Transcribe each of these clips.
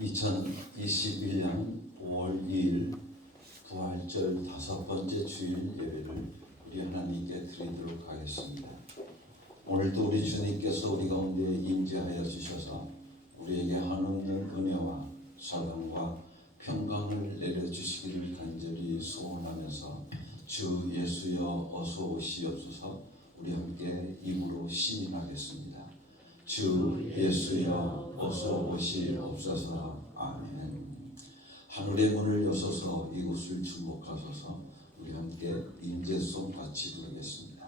2021년 5월 2일 부활절 5번째 주일 예배를 우리 하나님께 드리도록 하겠습니다. 오늘도 우리 주님께서 우리 가운데 임재하여 주셔서 우리에게 한없는 은혜와 사랑과 평강을 내려주시기를 간절히 소원하면서 주 예수여 어서 오시옵소서. 우리 함께 입으로 시인하겠습니다. 주 예수여 어서 오시옵소서. 아멘. 하늘의 문을 여소서 이곳을 주목하소서. 우리 함께 임재송 같이 부르겠습니다.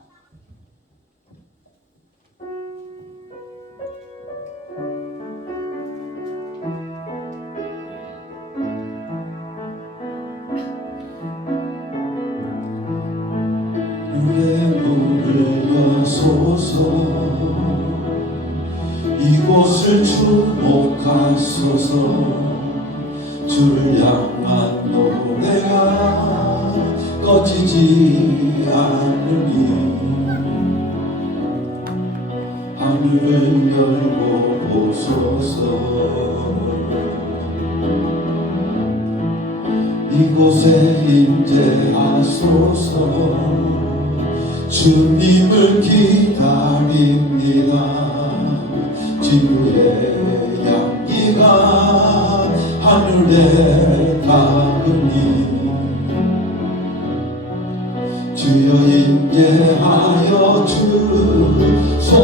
하늘의 문을 여소서 이곳을 주목하소서. 주를 향한 노래가 꺼지지 않으니 하늘을 열고 보소서. 이곳에 임재하소서. 주님을 기다립니다. 지구의 향기가 하늘에 닿으니 주여 임재하여 주소서.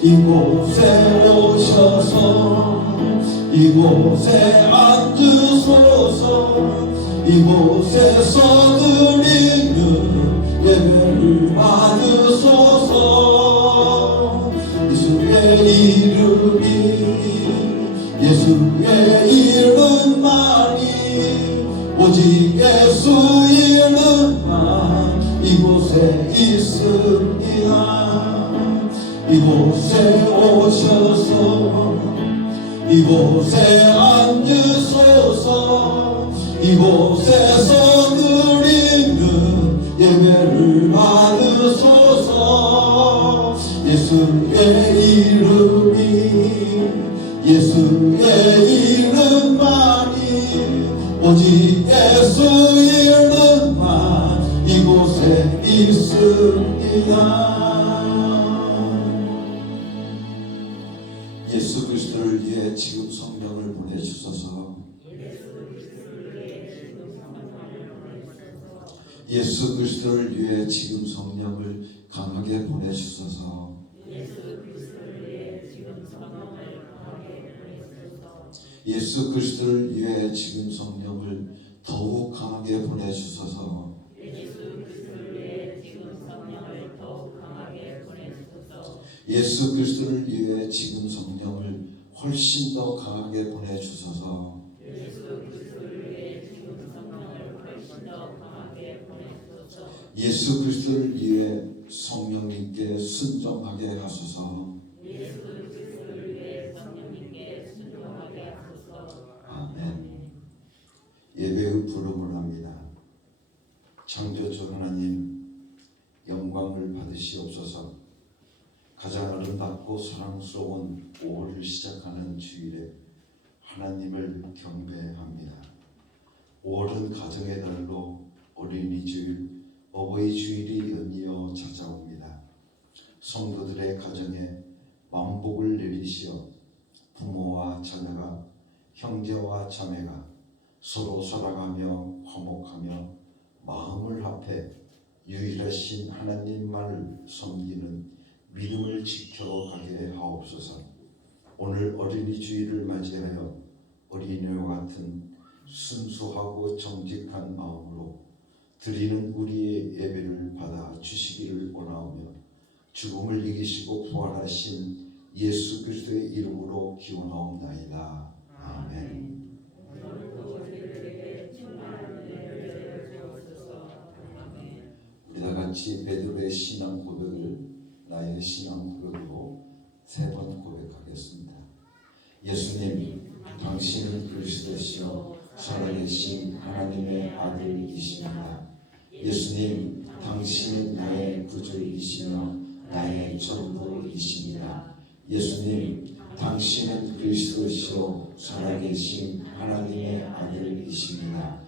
이곳에 오셔서 이곳에 앉으소서. 이곳에서 드리는 예배를 받으소서. 예수의 이름만이 오직 예수 이름만 이곳에 있습니다. 이곳에 오셔서 이곳에 앉으소서. 이곳에서 드리는 예배를 받으소서. 예수의 이름만이 오직 예수 이름만 이곳에 있습니다. 예수 그리스도를 위해 지금 성령을 보내주소서. 예수 그리스도를 위해 지금 성령을 강하게 보내주소서. 예수 그리스도를 위해 지금 성령을 더욱 강하게 보내주소서. 예수 그리스도를 위해 지금 성령을 훨씬 더 강하게 보내주소서. 예수 그리스도를 위해 성령님께 순종하게 하소서. 아멘. 예배의 부름을 합니다. 창조주 하나님 영광을 받으시옵소서. 가장 아름답고 사랑스러운 5월을 시작하는 주일에 하나님을 경배합니다. 5월은 가정의 달로 어린이 주일, 어버이 주일이 연이어 찾아옵니다. 성도들의 가정에 만복을 내리시어 부모와 자녀가 형제와 자매가 서로 사랑하며 화목하며 마음을 합해 유일하신 하나님만을 섬기는 믿음을 지켜가게 하옵소서. 오늘 어린이 주일을 맞이하여 어린이와 같은 순수하고 정직한 마음으로 드리는 우리의 예배를 받아 주시기를 원하오며 죽음을 이기시고 부활하신 예수 그리스도의 이름으로 기원하옵나이다. 아멘. 우리 다 같이 베드로의 신앙 고백을 나의 신앙 고백으로 3번 고백하겠습니다. 예수님, 당신은 그리스도시요 살아계신 하나님의 아들이십니다. 예수님, 당신은 나의 구주이시며 나의 전부이십니다. 예수님, 당신은 그리스도시요 살아계신 하나님의 아들이십니다.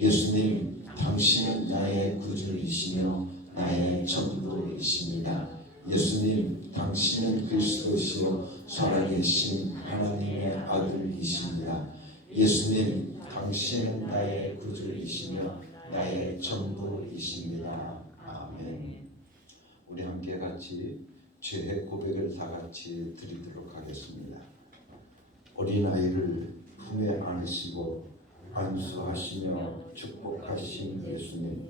예수님, 당신은 나의 구주이시며 나의 전부이십니다. 예수님, 당신은 그리스도시요 살아계신 하나님의 아들이십니다. 예수님, 당신은 나의 구주이시며 나의 전부이십니다. 아멘. 우리 함께 같이 죄의 고백을 다 같이 드리도록 하겠습니다. 어린아이를 품에 안으시고 안수하시며 축복하신 예수님,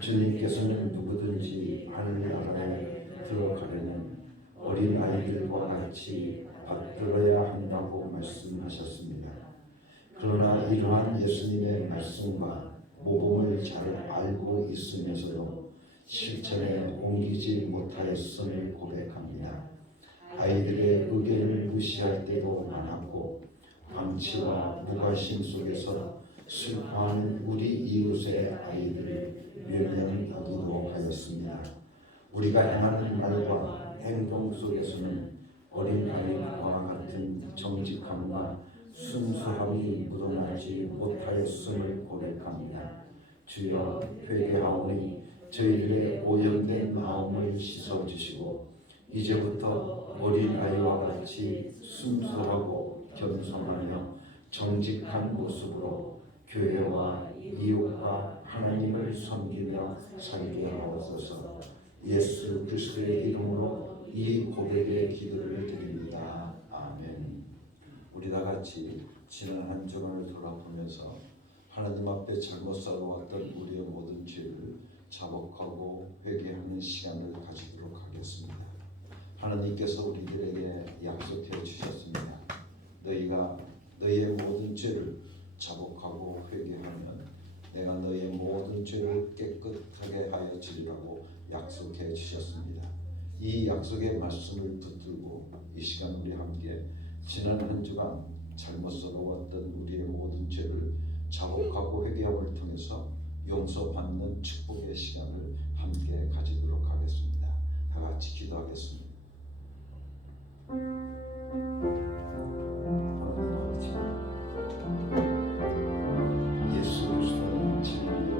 주님께서는 누구든지 하늘나라에 들어가려면 어린아이들과 같이 받들어야 한다고 말씀하셨습니다. 그러나 이러한 예수님의 말씀과 모범을 잘 알고 있으면서도 실천에 옮기지 못하였음을 고백합니다. 아이들의 의견을 무시할 때도 많았고 방치와 무관심 속에서 슬퍼하는 우리 이웃의 아이들을 외면하기도 하였습니다. 우리가 행하는 말과 행동 속에서는 어린아이와 같은 정직함과 순수함이 묻어나지 못하였음을 고백합니다. 주여, 회개하오니 저희들의 오염된 마음을 씻어주시고 이제부터 어린아이와 같이 순수하고 겸손하며 정직한 모습으로 교회와 이웃과 하나님을 섬기며 살게 하옵소서. 예수 그리스도의 이름으로 이 고백의 기도를 드립니다. 아멘. 우리 다 같이 지난 한 주간을 돌아보면서 하나님 앞에 잘못 살아왔던 우리의 모든 죄를 자복하고 회개하는 시간을 가지도록 하겠습니다. 하나님께서 우리들에게 약속해 주셨습니다. 너희가 너희의 모든 죄를 자복하고 회개하면 내가 너희의 모든 죄를 깨끗하게 하여 주리라고 약속해 주셨습니다. 이 약속의 말씀을 붙들고 이 시간 우리 함께 지난 한 주간 잘못 살아왔던 우리의 모든 죄를 자복하고 회개함을 통해서 용서받는 축복의 시간을 함께 가지도록 하겠습니다. 다 같이 기도하겠습니다. 예수 그리스도는 진리요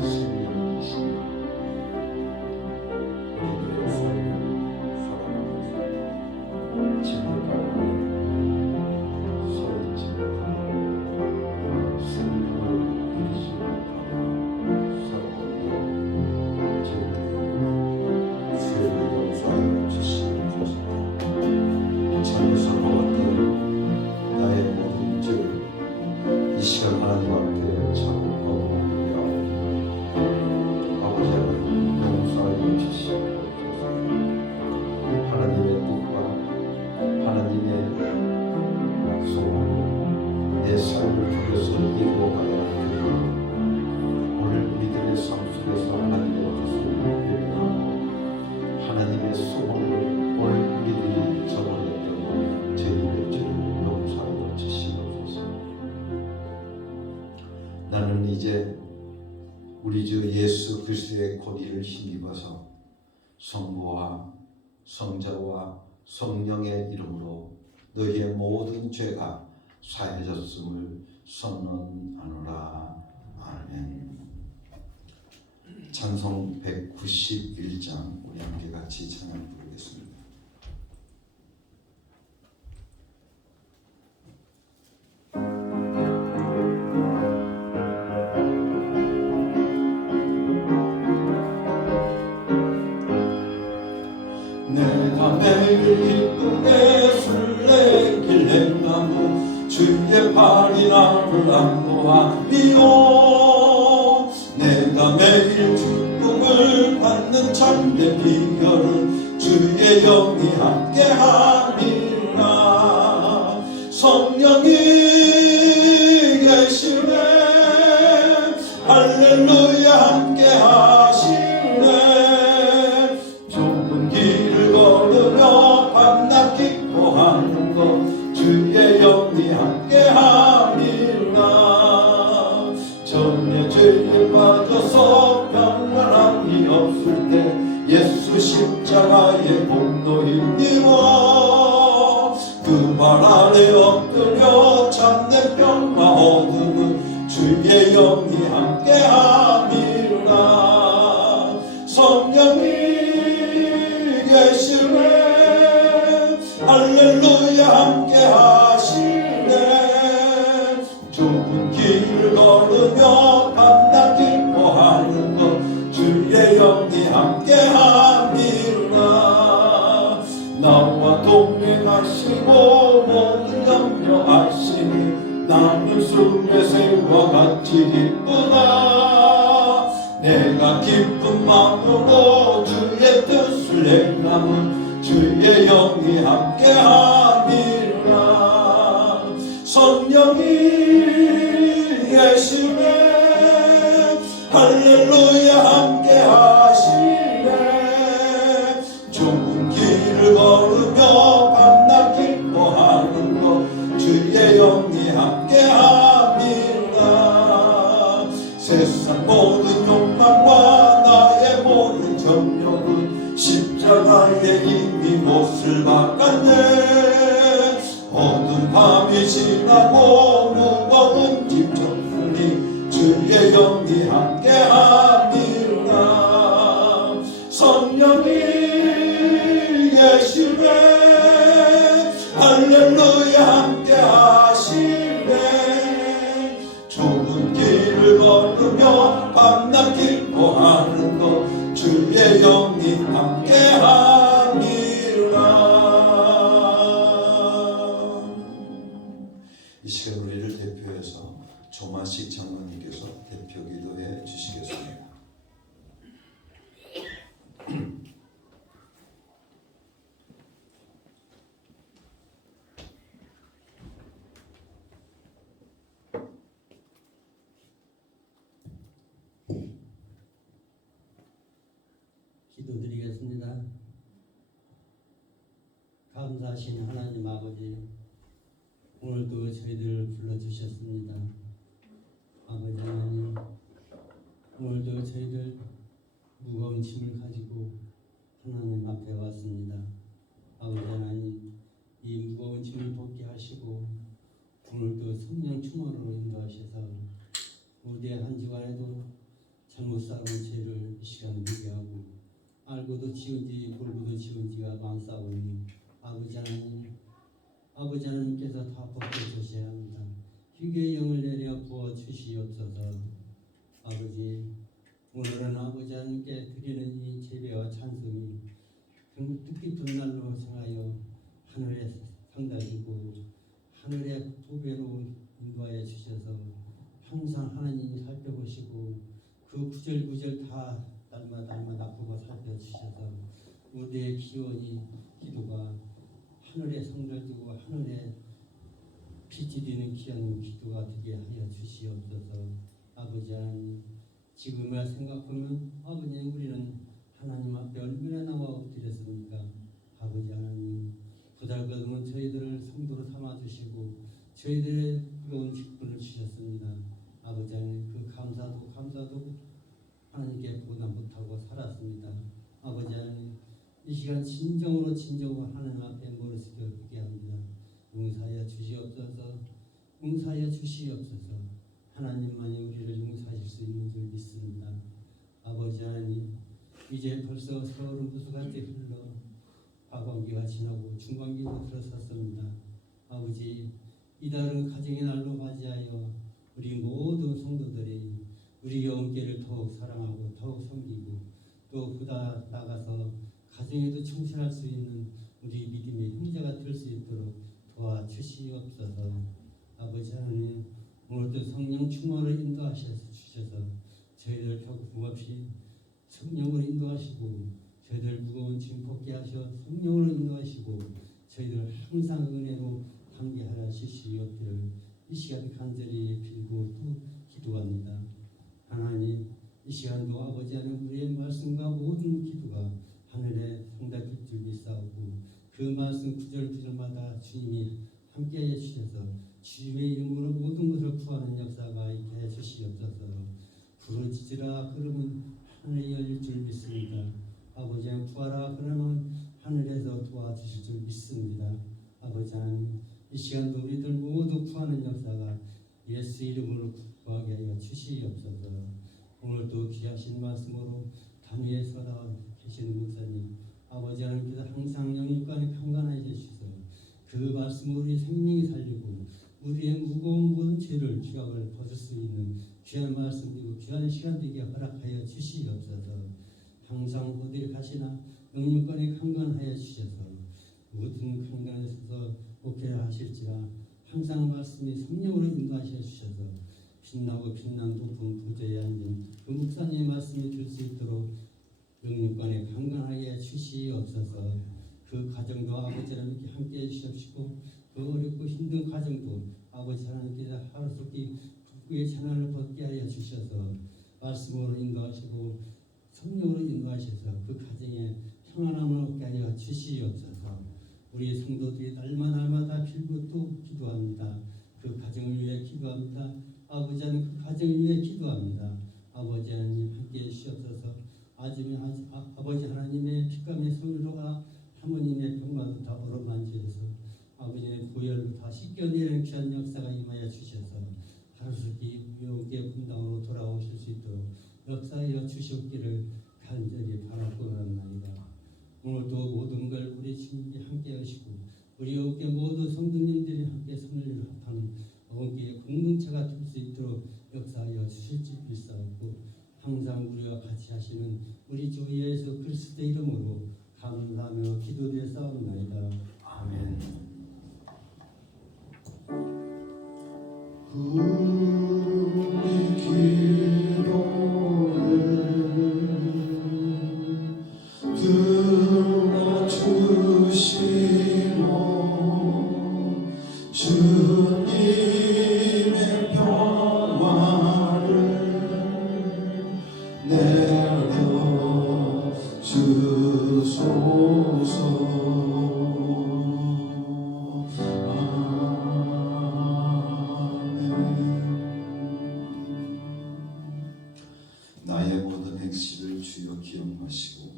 생명이시니 우리들의 삶을 살아가면서 진리 가운데 서 있지 못하고 생명을 누리지 못하고 살아오고 저희들에게 죄를 용서하여 주시옵소서. 잘못을 먹었던 나의 모든 죄를 이 시간 하나님 앞에 자복하고 회개하옵니다. 아버지 하나님 용서하여 주시옵소서. 하나님의 뜻과 하나님의 약속을 내 삶을 통해서 이루어가야 합니다. 오늘 우리들의 삶 속에서 하나님의 뜻을 회개하고 하나님의 소원을 오늘 우리들이 저버렸던 죄인의 죄를 용서하여 주시옵소서. 나는 이제 우리 주 예수 그리스도의 권위를 힘입어서 성부와 성자와 성령의 이름으로 너희의 모든 죄가 사해졌음을 선언하노라. 아멘. 찬송 191장 우리 함께 같이 찬양 부르겠습니다. 내가 매일 기쁨에 술래길 행나무 주의 팔이 나를 안보하니요. 내가 매일 기쁨을 받는 참된 비결은 주의 영이 함께하니라. 성령이 계시네 할렐루야 함께하시네. 좁은 길을 걸으며 밤낮 기도하는 것 주의 영이 함께하니라. 전에 죄에 빠져서 평안함이 없을 때 예수 십자가의 공로힘입어 엎드려 참된 평화 얻으는 주의 영이 함께함이라. 성령이 계시네 할렐루야 함께하시네. 좁은 길을 걸으며 밤낮 기뻐하는 것 주의 영이 함께함이라. 나와 동행하시고 모든 염려하시니 나는 숨의 새와 같이 기쁘다. 내가 기쁜 마음으로 주의 뜻을 행하면 주의 영이 함께함이라. 성령이 계시네 할렐루야 함께하시네. 좁은 길을 걸으며 밤낮 기뻐하는 것 주의 영이 함께함이라. 세상 모든 욕망과 나의 모든 정욕은 십자가에 이미 못을 박았네. 어두운 밤이 지나고 무거운 짐 져으니 주의 영이 함께함이라. 성령이 계시네 할렐루야 함께하시네. 좁은 길을 걸으며 밤낮 기뻐하는 것 주의 영이 함께함이라. 이 시간 우리를 대표해서 조마식 장로님께서 대표 기도해 주시겠습니다. 기도드리겠습니다. 감사하신 하나님 아버지, 오늘도 저희들을 불러주셨습니다. 아버지 하나님, 오늘도 저희들 무거운 짐을 가지고 하나님 앞에 왔습니다. 아버지 하나님, 이 무거운 짐을 벗게 하시고 오늘도 성령 충만으로 인도하셔서 우리의 한 주간에도 잘못 살아온 죄를 이 시간 회개하고 알고도 지은지 모르고도 지은지가 많사오니 아버지 하나님께서 다 벗겨주셔야 합니다. 휴게의 영을 내려 부어 주시옵소서. 아버지, 오늘은 아버지 하나님께 드리는 이 제배와 찬송이 뜻깊은 날로 정하여 하늘에 상달이고 하늘의 보배로 인도하여 주셔서 항상 하나님이 살펴보시고 그 구절구절 다 날마다 나쁘고 살펴주셔서 우리의 기원이 기도가 하늘에 성달되고 하늘에 빛이 되는 귀한 기도가 되게 하여 주시옵소서. 아버지 하나님, 지금을 생각하면 아버지 우리는 하나님 앞에 얼마나 나와 엎드렸습니까? 아버지 하나님, 보잘것없는 저희들을 성도로 삼아주시고 저희들의 무거운 직분을 주셨습니다. 아버지 하나님, 그 감사도 하나님께 보다 못하고 살았습니다. 아버지 하나님, 이 시간 진정으로 하나님 앞에 무릎 꿇게 합니다. 용서하여 주시옵소서. 하나님만이 우리를 용서하실 수 있는 줄 믿습니다. 아버지 하나님, 이제 벌써 세월은 무수같이 흘러 하반기가 지나고 중반기로 들어섰습니다. 아버지, 이달은 가정의 날로 맞이하여 우리 모든 성도들이 우리 영계를 더욱 사랑하고 더욱 섬기고 또 보다 나가서 가정에도 충실할 수 있는 우리 믿음의 형제가 될 수 있도록 도와주시옵소서. 아버지 하나님, 오늘도 성령 충만을 인도하셔서 주셔서 저희들 결국 없이 성령으로 인도하시고 저희들 무거운 짐 벗게 하셔 성령으로 인도하시고 저희들 항상 은혜로 함께하여 주시옵기를 이 시간 간절히 빌고 또 기도합니다. 하나님, 이 시간도 아버지 하나님 우리의 말씀과 모든 기도가 하늘에 성달될 줄 믿사오고 그 말씀 구절구절마다 주님이 함께해 주셔서 주님의 이름으로 모든 것을 구하는 역사가 있게 해 주시옵소서. 부르짖으라 그러면 하늘이 열릴 줄 믿습니다. 아버지 하나님, 구하라 그러면 하늘에서 도와주실 줄 믿습니다. 아버지 하나님, 이 시간도 우리들 모두 구하는 역사가 예수 이름으로 구하게 하여 주시옵소서. 오늘도 귀하신 말씀으로 단위에 서다 계시는 목사님 아버지 하나님께서 항상 영육간에 강건하게 해주셔서 그 말씀으로 우리 생명이 살리고 우리의 무거운 모든 죄를 죄악을 벗을 수 있는 귀한 말씀이고 귀한 시간 되게 허락하여 주시옵소서. 항상 어디를 가시나 영육간에 강건하여 주셔서 모든 강건하셔서 목회를 하실지라 항상 말씀이 성령으로 인도하셔 주셔서 빛나고 빛난 높은 보좌에 앉은 그 목사님의 말씀이 들 수 있도록 영육간에 강건하게 주시옵소서. 그 가정도 아버지 하나님께 함께 해주시옵시고 그 어렵고 힘든 가정도 아버지 하나님께서 하루속히 북구의 재난을 벗게 하여 주셔서 말씀으로 인도하시고 성령으로 인도하셔서 그 가정에 평안함을 얻게 하여 주시옵소서. 우리 성도들이 날마다 빌붙어 기도합니다. 그 가정을 위해 기도합니다. 아버지 하나님 그 가정을 위해 기도합니다. 아버지 하나님 함께 해주시옵소서. 아버지 하나님의 빛감의 성도가 하모님의 병마도 다 어루만지어서 아버지의 고열로 다 씻겨내는 귀한 역사가 임하여 주셔서 하루속히 영계 분당으로 돌아오실 수 있도록 역사하여 주시옵기를 간절히 바라고 합니다. 오늘도 모든 걸 우리 주님께 함께 하시고 우리 영계 모든 성도님들이 함께 성령을 합하는 영계의 공동체가 될 수 있도록 역사하여 주실지 빌사옵고 항상 우리와 같이 하시는 우리 주 예수 그리스도 이름으로 감사하며 기도드렸사옵나이다. 아멘. 우리 기도를 들어주시고 주님의 평화를 내려주소서. 나의 모든 행실을 주여 기억하시고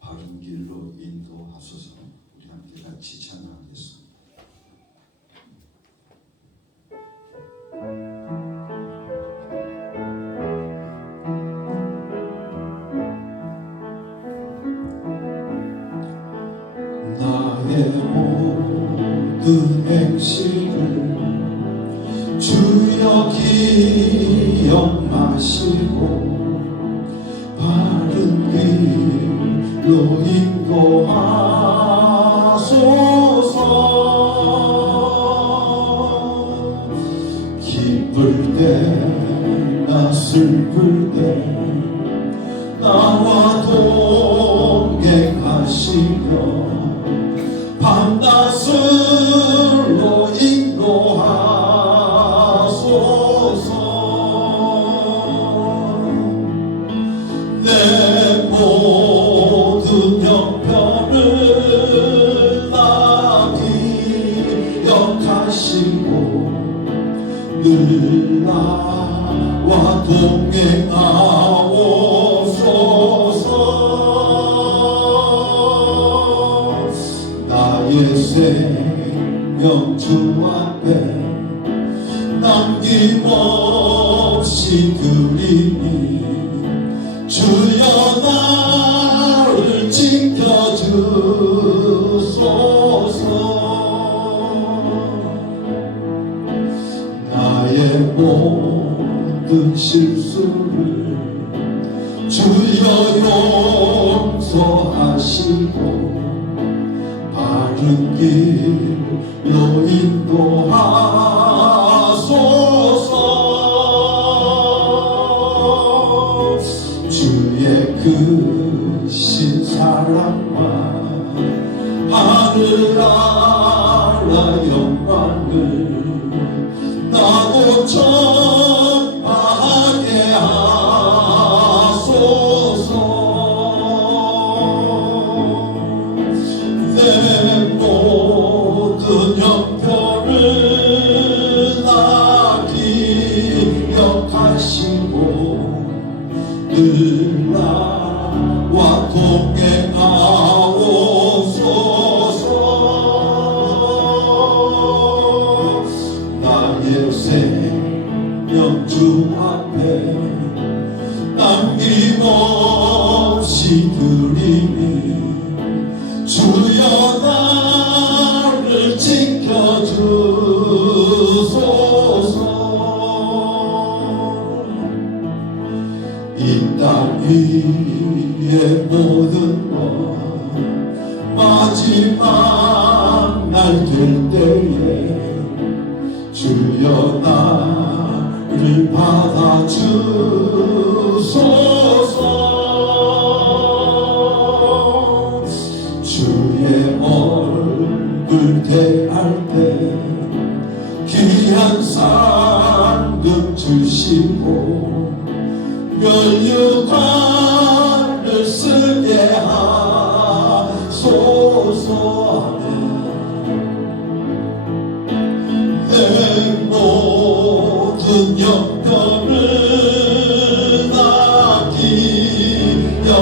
바른 길로 인도하소서. 우리 함께 같이 찬양하겠습니다. 나의 모든 행실을 주여 기억하시고 바른 길로 인도하소서. 기쁠 때나 슬플 때 나와 동행하시며 밤낮으로 인도하소서. 내 모든 형편을 다 기억하시고 늘 나와 동행하옵소서. 나의 생명 주 앞에 남김없이 드리니 주여 나를 지켜주소서. 나의 모든 실수를 주여 용서하시고 바른 길로 인도하소서. 주의 크신 사랑과 하늘 나라 영광을 나도 전하게 하소서. 내 모든 형편을 다 기억하시고 늘 나와 동행하옵소서. 날 될 때에 주여 나를 받아주소서. 주의 얼굴 대할 때 귀한 상금 주시고 면류관을 쓰게 하소서. 내 모든 영변을 다 기억하시고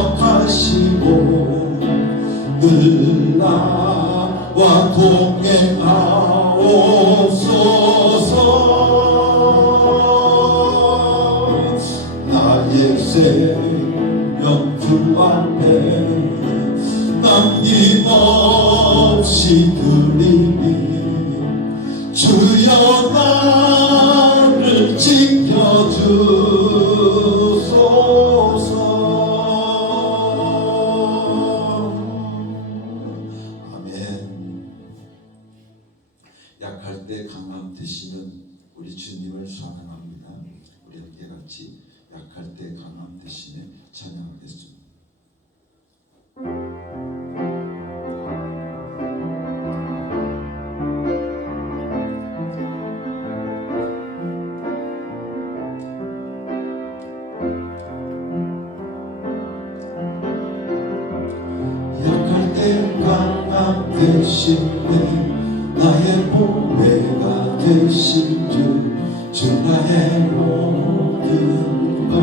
늘 나와 동행하옵소서. 나의 생명 주 앞에 남김없이 드리니 주여 나를 지켜주소서. 아멘. 약할 때 강함 되시는 우리 주님을 찬양합니다. 우리 함께 같이 약할 때 강함 되시네 찬양하겠습니다. 약할 때 강함 되시네 나의 보배가 되신 주 나의 모든 것.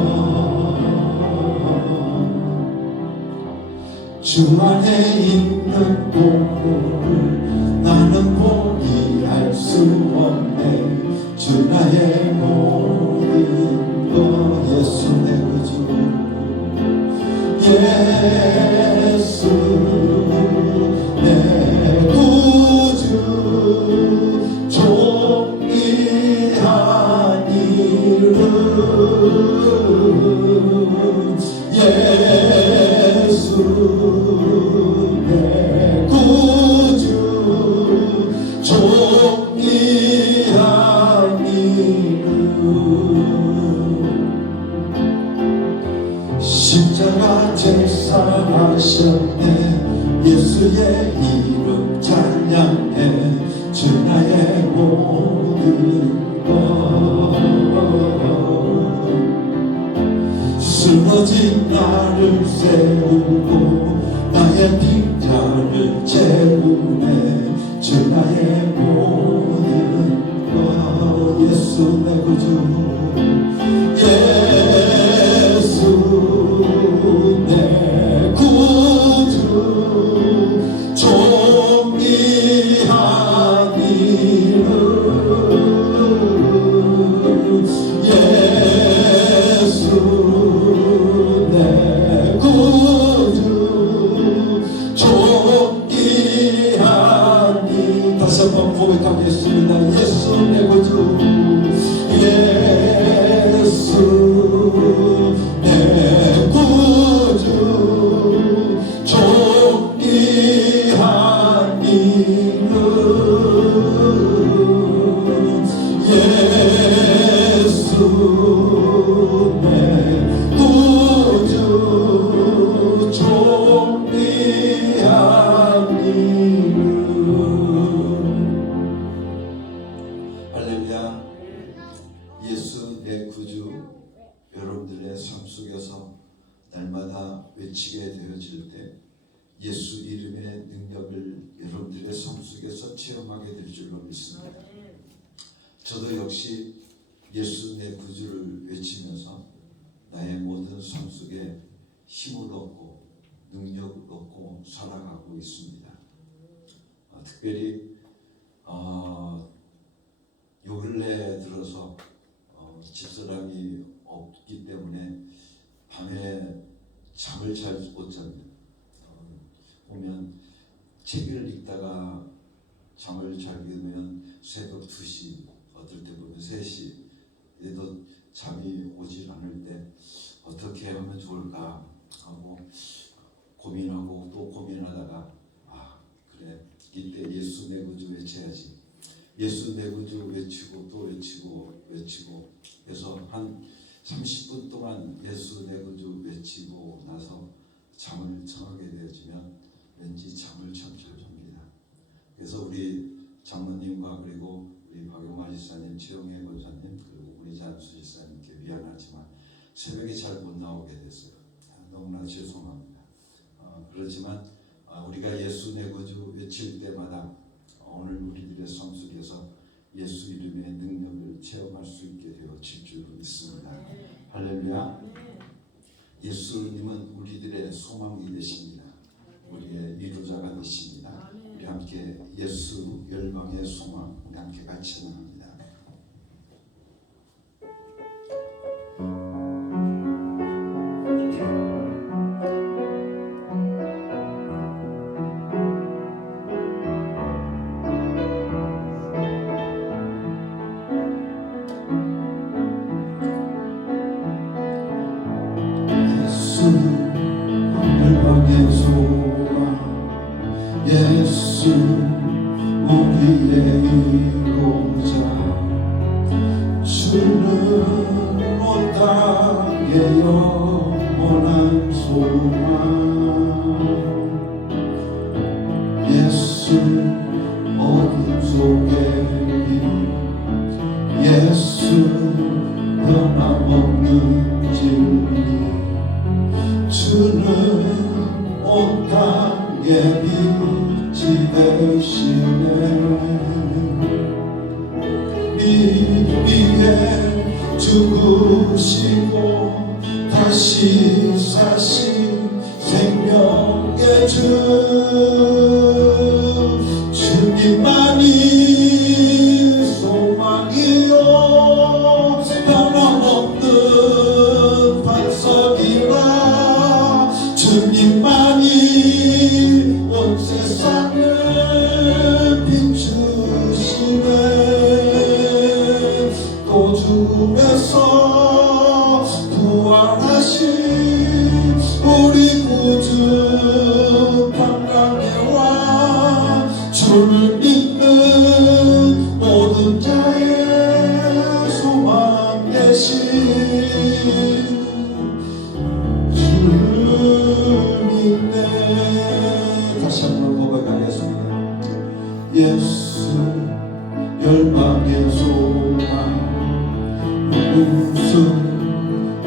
주 안에 있는 보고를 나는 포기할 수 없네. 주 나의 모든 것. 예수 내 구주 예수 내 구주 존귀한 이름 예수 내 구주 존귀한 이름. 십자가 제사하셨네. 예수의 이름 찬양해. 주 나의 모든 것. 쓰러진 나를 세우고 나의 빈자를 채우네. 주 나의 모든 것. 예수 내 구주 예수 내 구주 존귀한 이름 예수 내 구주 존귀한 이름. 다시 한번 고백하겠습니다. 예수 내 구주 예수 내 구주 존귀한 이름 예수 내 구주 존귀한 이름. 할렐루야. 예수 내 구주. 여러분들의 삶 속에서 날마다 외치게 되어질 때 예수 이름의 능력을 여러분들의 삶 속에서 체험하게 될 줄로 믿습니다. 저도 역시 예수 내 구주를 외치면서 나의 모든 삶 속에 힘을 얻고 능력을 얻고 살아가고 있습니다. 특별히 요 근래 들어서 집사람이 없기 때문에 밤에 잠을 잘 못 잡니다. 보면 책을 읽다가 잠을 자게 되면 새벽 2시, 어떨 때 보면 3시에도 잠이 오질 않을 때 어떻게 하면 좋을까 하고 고민하고 또 고민하다가 그래 이때 예수 내 구주 외쳐야지. 예수 내 구주 외치고 또 외치고 그래서 한 30분 동안 예수 내 구주 외치고 나서 잠을 청하게 되어지면 왠지 잠을 청취해줍니다. 그래서 우리 장모님과 그리고 우리 박용마 지사님, 최영애 권사님, 그리고 우리 잔수 지사님께 미안하지만 새벽에 잘 못 나오게 됐어요. 너무나 죄송합니다. 그렇지만 우리가 예수 내 구주 외칠 때마다 오늘 우리들의 삶 속에서 예수 이름의 능력을 체험할 수 있게 되어질 줄 믿습니다. 할렐루야. 예수님은 우리들의 소망이 되십니다. 우리의 위로자가 되십니다. 우리 함께 예수 열방의 소망, 우리 함께 같이 찬양합니다. 열방의 소망 예수 우리의 이로자 주는 온 땅의 영원한 소망 예수 어둠 속의 빛 예수 변함없는 진리 주는 온 땅의 빛이 되시네 위에 죽으시고 다시 사신 생명의 주님만이 소망이요 변함없는 반석이라 주님만이 온 세상을 비추시네 또 죽음에서 부활하신 우리 구주 평강의 왕 주를 믿는 모든 자의 소망 되신 다시 한번 고백하겠습니다. 예수 열방의 소망 우수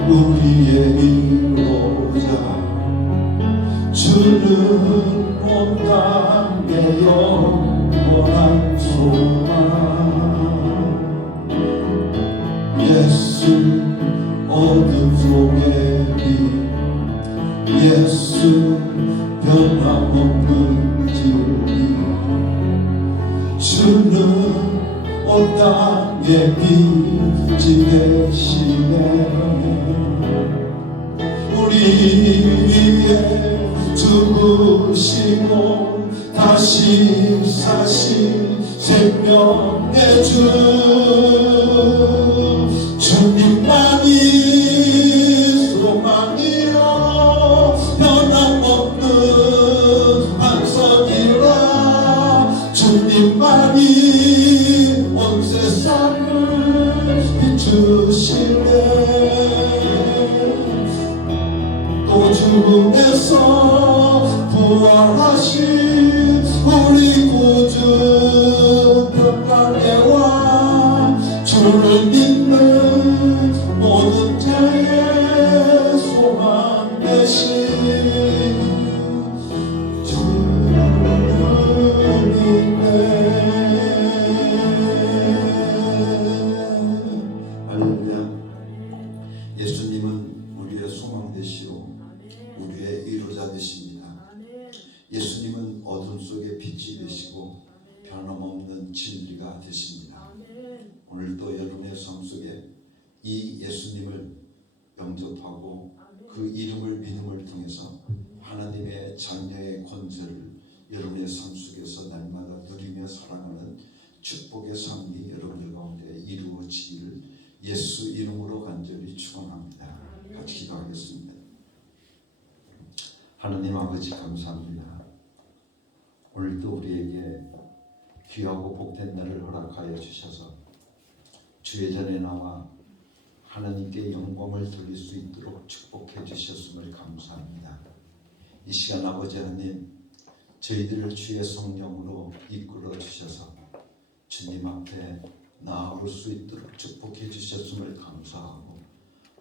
우리의 이로자 주는 온 땅의 영원한 소망 예수 어둠 속의 빛 예수 변함없는 진리 주는 온 땅의 빛이 되시네 우리 위에 죽으시고 다시 사신 생명의 주님만이 소망이요 변함없는 반석이라 주님만이 온 세상을 비추시네 또 죽음에서 부활하신 우리 구주 평강의 왕 주를 믿는 모든 자의 소망 되신 예수님은 우리의 소망 되시오 우리의 위로자 되십니다. 예수님은 어둠 속의 빛이 되시고 변함없는 진리가 되십니다. 오늘도 여러분의 삶 속에 이 예수님을 영접하고 그 이름을 믿음을 통해서 하나님의 자녀의 권세를 여러분의 삶 속에서 날마다 누리며 살아가는 축복의 삶이 여러분들 가운데 이루어지기를 예수 이름으로 간절히 축원합니다. 같이 기도하겠습니다. 하나님 아버지 감사합니다. 오늘 오늘도 우리에게 귀하고 복된 날을 허락하여 주셔서 주의 전에 나와 하나님께 영광을 돌릴 수 있도록 축복해 주셨음을 감사합니다. 이 시간 아버지 하나님, 저희들을 주의 성령으로 이끌어 주셔서 주님 앞에 나아올 수 있도록 축복해 주셨음을 감사하고,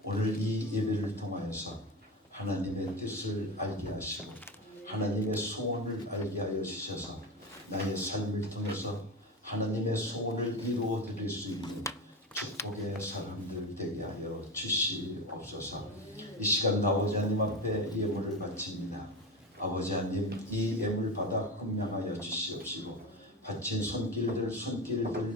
오늘 이 예배를 통하여서 하나님의 뜻을 알게 하시고 하나님의 소원을 알게 하여 주셔서 나의 삶을 통해서 하나님의 소원을 이루어 드릴 수 있는 축복의 사람들 되게 하여 주시옵소서. 이 시간 아버지 하나님 앞에 예물을 바칩니다. 아버지 하나님, 이 예물 받아 금명하여 주시옵시고 바친 손길들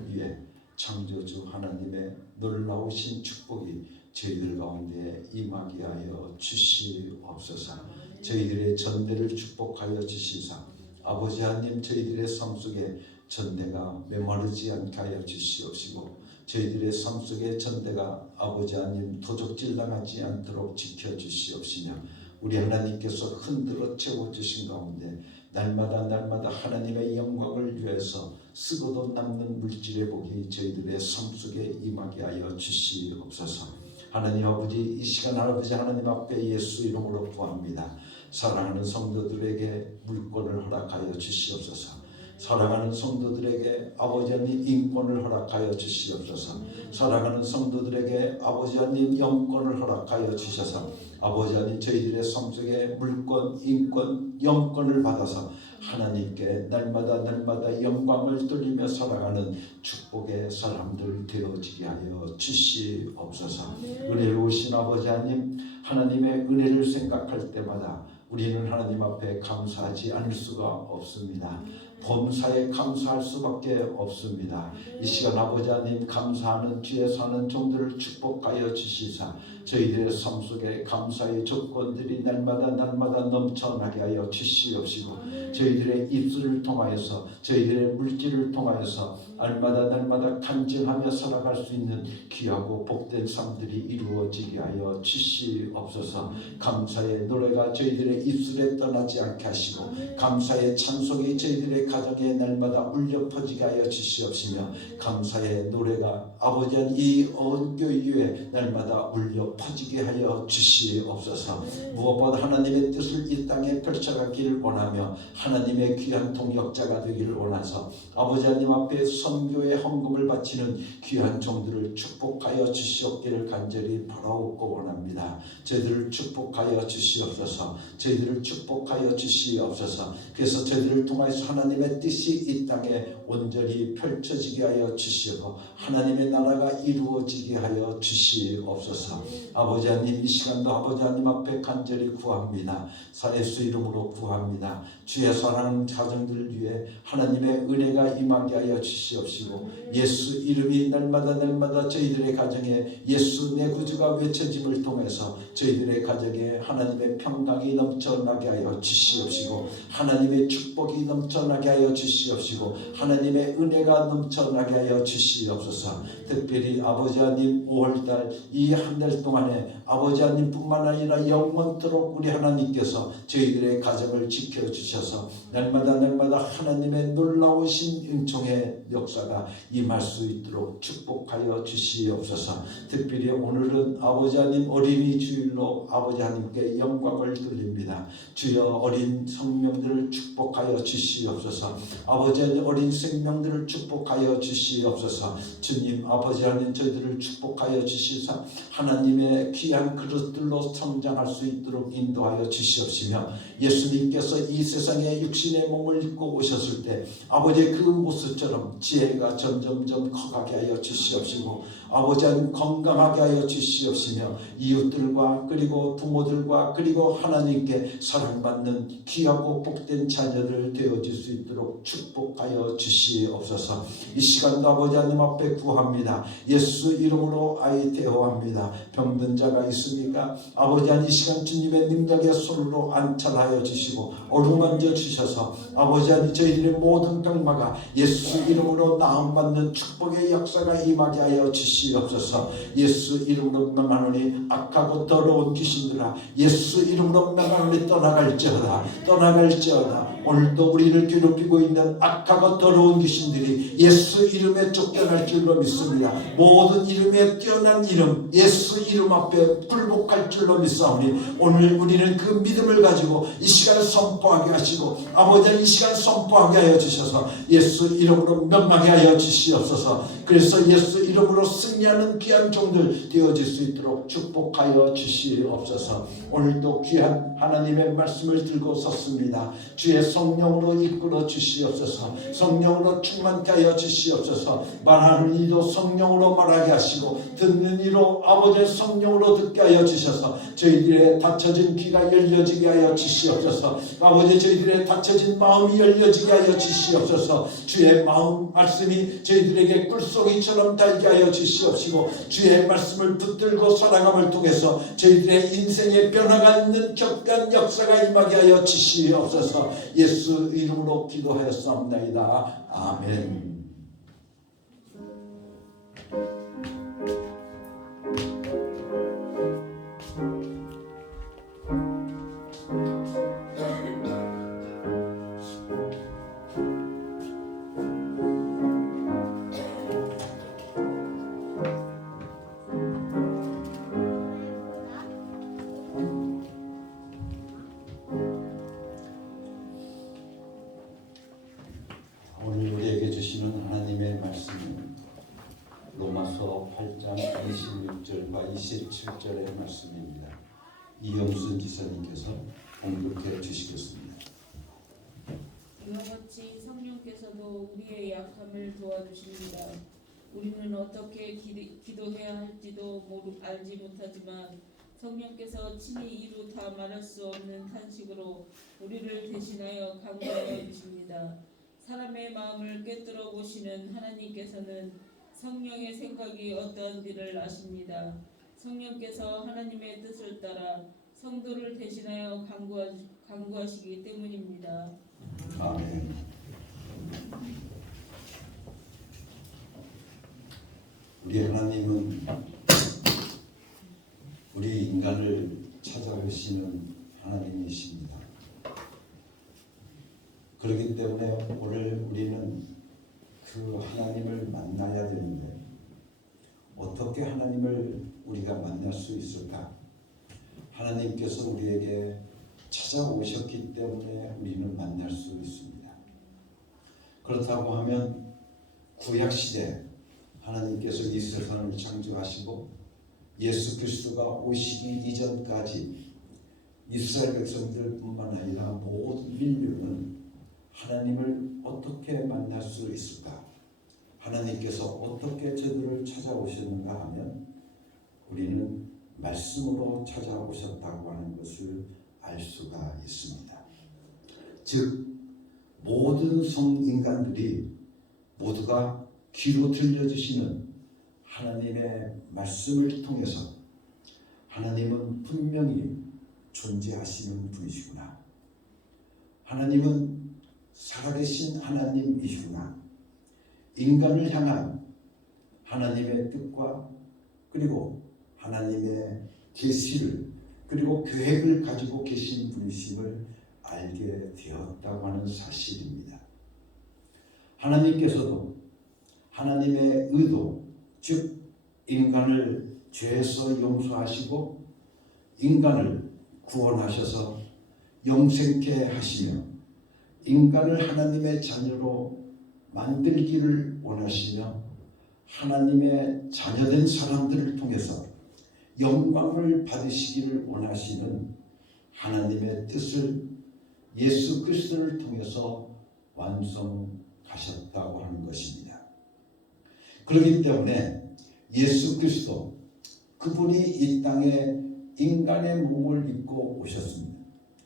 위에 창조주 하나님의 놀라우신 축복이 저희들 가운데 임하게 하여 주시옵소서. 저희들의 전대를 축복하여 주시사 아버지 하나님, 저희들의 삶 속에 전대가 메마르지 않게 하여 주시옵시고 저희들의 삶 속에 전대가 아버지 하나님 도적질 당하지 않도록 지켜주시옵시며 우리 하나님께서 흔들어 채워주신 가운데 날마다 하나님의 영광을 위해서 쓰고도 남는 물질의 복이 저희들의 삶 속에 임하게 하여 주시옵소서. 하나님 아버지, 이 시간 아버지 하나님 앞에 예수 이름으로 구합니다. 사랑하는 성도들에게 물권을 허락하여 주시옵소서. 사랑하는 성도들에게 아버지 하나님 인권을 허락하여 주시옵소서. 사랑하는 성도들에게 아버지 하나님 영권을 허락하여 주셔서 아버지 하나님 저희들의 삶 속에 물권, 인권, 영권을 받아서 하나님께 날마다 영광을 돌리며 살아가는 축복의 사람들 되어지게 하여 주시옵소서. 은혜로우신 아버지 하나님, 하나님의 은혜를 생각할 때마다 우리는 하나님 앞에 감사하지 않을 수가 없습니다. 범사에 감사할 수밖에 없습니다. 이 시간 아버지 하나님, 감사하는 뒤에 사는 종들을 축복하여 주시사 저희들의 삶 속에 감사의 조건들이 날마다 넘쳐나게 하여 주시옵시고 저희들의 입술을 통하여서 저희들의 물질을 통하여서 날마다 간증하며 살아갈 수 있는 귀하고 복된 삶들이 이루어지게 하여 주시옵소서. 감사의 노래가 저희들의 입술에 떠나지 않게 하시고 감사의 찬송이 저희들의 가정에 날마다 울려 퍼지게 하여 주시옵시며 감사의 노래가 아버지 이 언교회에 날마다 울려 퍼지게 하여 주시옵소서. 무엇보다 하나님의 뜻을 이 땅에 펼쳐가기를 원하며 하나님의 귀한 통역자가 되기를 원해서 아버지 하나님 앞에 선교의 헌금을 바치는 귀한 종들을 축복하여 주시옵기를 간절히 바라옵고 원합니다. 저희들을 축복하여 주시옵소서. 저희들을 축복하여 주시옵소서. 그래서 저희들을 통하여서 하나님의 뜻이 이 땅에 온전히 펼쳐지게 하여 주시고 하나님의 나라가 이루어지게 하여 주시옵소서. 아버지 하나님, 이 시간도 아버지 하나님 앞에 간절히 구합니다. 예수 이름으로 구합니다. 주의 사랑하는 가정들 위해 하나님의 은혜가 임하게 하여 주시옵시고 예수 이름이 날마다 저희들의 가정에 예수 내 구주가 외쳐짐을 통해서 저희들의 가정에 하나님의 평강이 넘쳐나게 하여 주시옵시고 하나님의 축복이 넘쳐나게 하여 주시옵시고 하나님의 은혜가 넘쳐나게 하여 주시옵소서. 특별히 아버지 하나님 5월달 이 한 달 동안에 아버지 하나님뿐만 아니라 영원토록 우리 하나님께서 저희들의 가정을 지켜주셔서 날마다 하나님의 놀라우신 은총의 역사가 임할 수 있도록 축복하여 주시옵소서. 특별히 오늘은 아버지 하나님 어린이 주일로 아버지 하나님께 영광을 돌립니다. 주여 어린 성명들을 축복하여 주시옵소서. 아버지 하나님 어린 생명들을 축복하여 주시옵소서. 주님 아버지 하나님 저희들을 축복하여 주시사 하나님의 귀한 그릇들로 성장할 수 있도록 인도하여 주시옵시며 예수님께서 이 세상에 육신의 몸을 입고 오셨을 때 아버지의 그 모습처럼 지혜가 점점 커가게 하여 주시옵시고 아버지 하나님 건강하게 하여 주시옵시며 이웃들과 그리고 부모들과 그리고 하나님께 사랑받는 귀하고 복된 자녀들 되어질 수 있도록 축복하여 주시옵소서. 이 시간도 아버지 하나님 앞에 구합니다. 예수 이름으로 아이 대호합니다. 병든 자가 있습니까? 아버지 하나님 이 시간 주님의 능력의 손으로 안찰하여 주시고 어루만져 주셔서 아버지 하나님 저희들의 모든 병마가 예수 이름으로 나음받는 축복의 역사가 임하게 하여 주시옵소서. 예수 이름으로 명하노니 악하고 더러운 귀신들아 예수 이름으로 명하노니 떠나갈지어다 오늘도 우리를 괴롭히고 있는 악하고 더러운 귀신들이 예수 이름에 쫓겨날 줄로 믿습니다. 모든 이름에 뛰어난 이름 예수 이름 앞에 굴복할 줄로 믿사오니 오늘 우리는 그 믿음을 가지고 이 시간 선포하게 하시고 아버지 이 시간 선포하게 하여 주셔서 예수 이름으로 명망하게 하여 주시옵소서. 그래서 예수 이름으로 승리하는 귀한 종들 되어질 수 있도록 축복하여 주시옵소서. 오늘도 귀한 하나님의 말씀을 들고 섰습니다. 주의 성령으로 이끌어 주시옵소서. 성령으로 충만케 하여 주시옵소서. 말하는 이도 성령으로 말하게 하시고 듣는 이로 아버지의 성령으로 듣게 하여 주셔서 저희들의 닫혀진 귀가 열려지게 하여 주시옵소서. 아버지 저희들의 닫혀진 마음이 열려지게 하여 주시옵소서. 주의 마음 말씀이 저희들에게 꿀송이처럼 달게 하여 주시옵시고 주의 말씀을 붙들고 살아감을 통해서 저희들의 인생에 변화가 있는 격한 역사가 임하게 하여 주시옵소서. 예수 이름으로 기도하였사옵나이다. 아멘. 오늘 우리에게 주시는 하나님의 말씀은 로마서 8장 26절과 27절의 말씀입니다. 이영순 지사님께서 공독해 주시겠습니다. 이와 같이 성령께서도 우리의 약함을 도와주십니다. 우리는 어떻게 기도해야 할지도 알지 못하지만 성령께서 친히 이루 다 말할 수 없는 탄식으로 우리를 대신하여 간구하여 주십니다. 사람의 마음을 꿰뚫어 보시는 하나님께서는 성령의 생각이 어떠한지를 아십니다. 성령께서 하나님의 뜻을 따라 성도를 대신하여 간구하시기 때문입니다. 아멘. 우리 하나님은 우리 인간을 찾아오시는 하나님이십니다. 그렇기 때문에 오늘 우리는 그 하나님을 만나야 되는데 어떻게 하나님을 우리가 만날 수 있을까? 하나님께서 우리에게 찾아오셨기 때문에 우리는 만날 수 있습니다. 그렇다고 하면 구약시대 하나님께서 이 세상을 창조하시고 예수 그리스도가 오시기 이전까지 이스라엘 백성들뿐만 아니라 모든 인류는 하나님을 어떻게 만날 수 있을까? 하나님께서 어떻게 저들을 찾아오셨는가 하면 우리는 말씀으로 찾아오셨다고 하는 것을 알 수가 있습니다. 즉 모든 성인간들이 모두가 귀로 들려주시는 하나님의 말씀을 통해서 하나님은 분명히 존재하시는 분이시구나. 하나님은 살아계신 하나님이시구나. 인간을 향한 하나님의 뜻과 그리고 하나님의 계시를 그리고 계획을 가지고 계신 분이심을 알게 되었다고 하는 사실입니다. 하나님께서도 하나님의 의도, 즉 인간을 죄에서 용서하시고 인간을 구원하셔서 영생케 하시며 인간을 하나님의 자녀로 만들기를 원하시며 하나님의 자녀된 사람들을 통해서 영광을 받으시기를 원하시는 하나님의 뜻을 예수 그리스도를 통해서 완성하셨다고 하는 것입니다. 그렇기 때문에 예수 그리스도 그분이 이 땅에 인간의 몸을 입고 오셨습니다.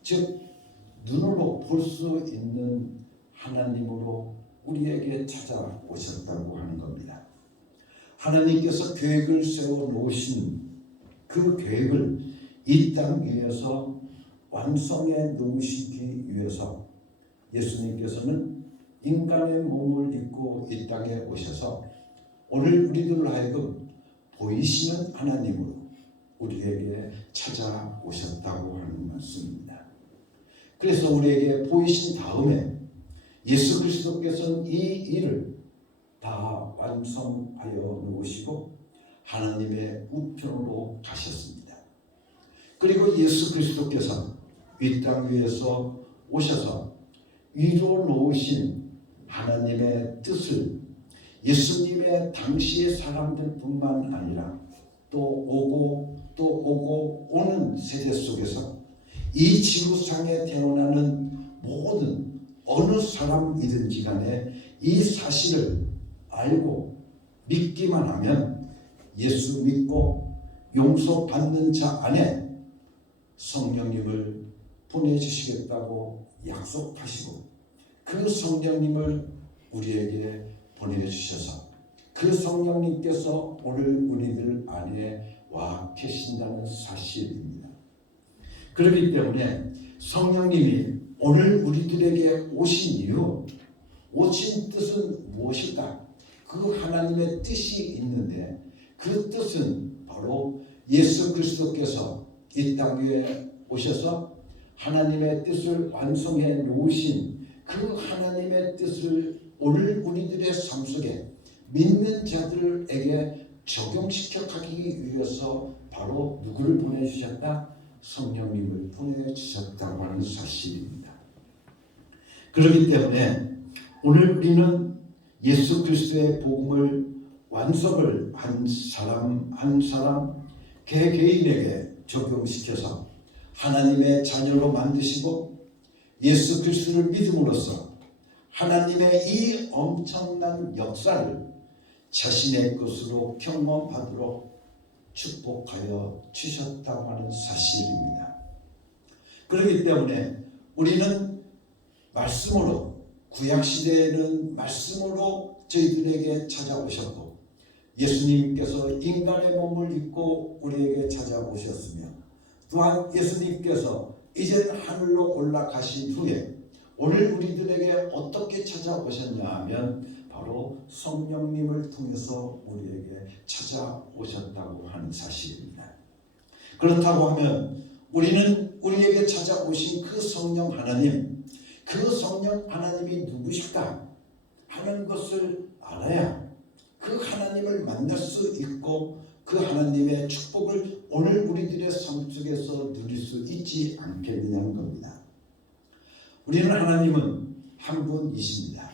즉 눈으로 볼 수 있는 하나님으로 우리에게 찾아오셨다고 하는 겁니다. 하나님께서 계획을 세워 놓으신 그 계획을 이 땅 위에서 완성해 놓으시기 위해서 예수님께서는 인간의 몸을 입고 이 땅에 오셔서 오늘 우리들을 하여금 보이시는 하나님으로 우리에게 찾아오셨다고 하는 말씀입니다. 그래서 우리에게 보이신 다음에 예수 그리스도께서는 이 일을 다 완성하여 놓으시고 하나님의 우편으로 가셨습니다. 그리고 예수 그리스도께서 이 땅 위에서 오셔서 이루어 놓으신 하나님의 뜻을 예수님의 당시의 사람들뿐만 아니라 또 오고 오는 세대 속에서 이 지구상에 태어나는 모든 어느 사람이든지 간에 이 사실을 알고 믿기만 하면 예수 믿고 용서받는 자 안에 성령님을 보내주시겠다고 약속하시고 그 성령님을 우리에게 보내주셔서 그 성령님께서 오늘 우리들 안에 와 계신다는 사실입니다. 그렇기 때문에 성령님이 오늘 우리들에게 오신 이유, 오신 뜻은 무엇일까? 그 하나님의 뜻이 있는데 그 뜻은 바로 예수 그리스도께서 이 땅 위에 오셔서 하나님의 뜻을 완성해 놓으신 그 하나님의 뜻을 오늘 우리들의 삶 속에 믿는 자들에게 적용시켜 가기 위해서 바로 누구를 보내주셨다? 성령님을 보내주셨다고 하는 사실입니다. 그렇기 때문에 오늘 우리는 예수 그리스도의 복음을 완성을 한 사람 한 사람 개개인에게 적용시켜서 하나님의 자녀로 만드시고 예수 그리스도를 믿음으로써 하나님의 이 엄청난 역사를 자신의 것으로 경험하도록 축복하여 주셨다고 하는 사실입니다. 그렇기 때문에 우리는 말씀으로 구약시대에는 말씀으로 저희들에게 찾아오셨고 예수님께서 인간의 몸을 입고 우리에게 찾아오셨으며 또한 예수님께서 이제 하늘로 올라가신 후에 오늘 우리들에게 어떻게 찾아오셨냐 하면 바로 성령님을 통해서 우리에게 찾아오셨다고 하는 사실입니다. 그렇다고 하면 우리는 우리에게 찾아오신 그 성령 하나님, 그 성령 하나님이 누구실까 하는 것을 알아야 그 하나님을 만날 수 있고 그 하나님의 축복을 오늘 우리들의 삶 속에서 누릴 수 있지 않겠느냐는 겁니다. 우리는 하나님은 한 분이십니다.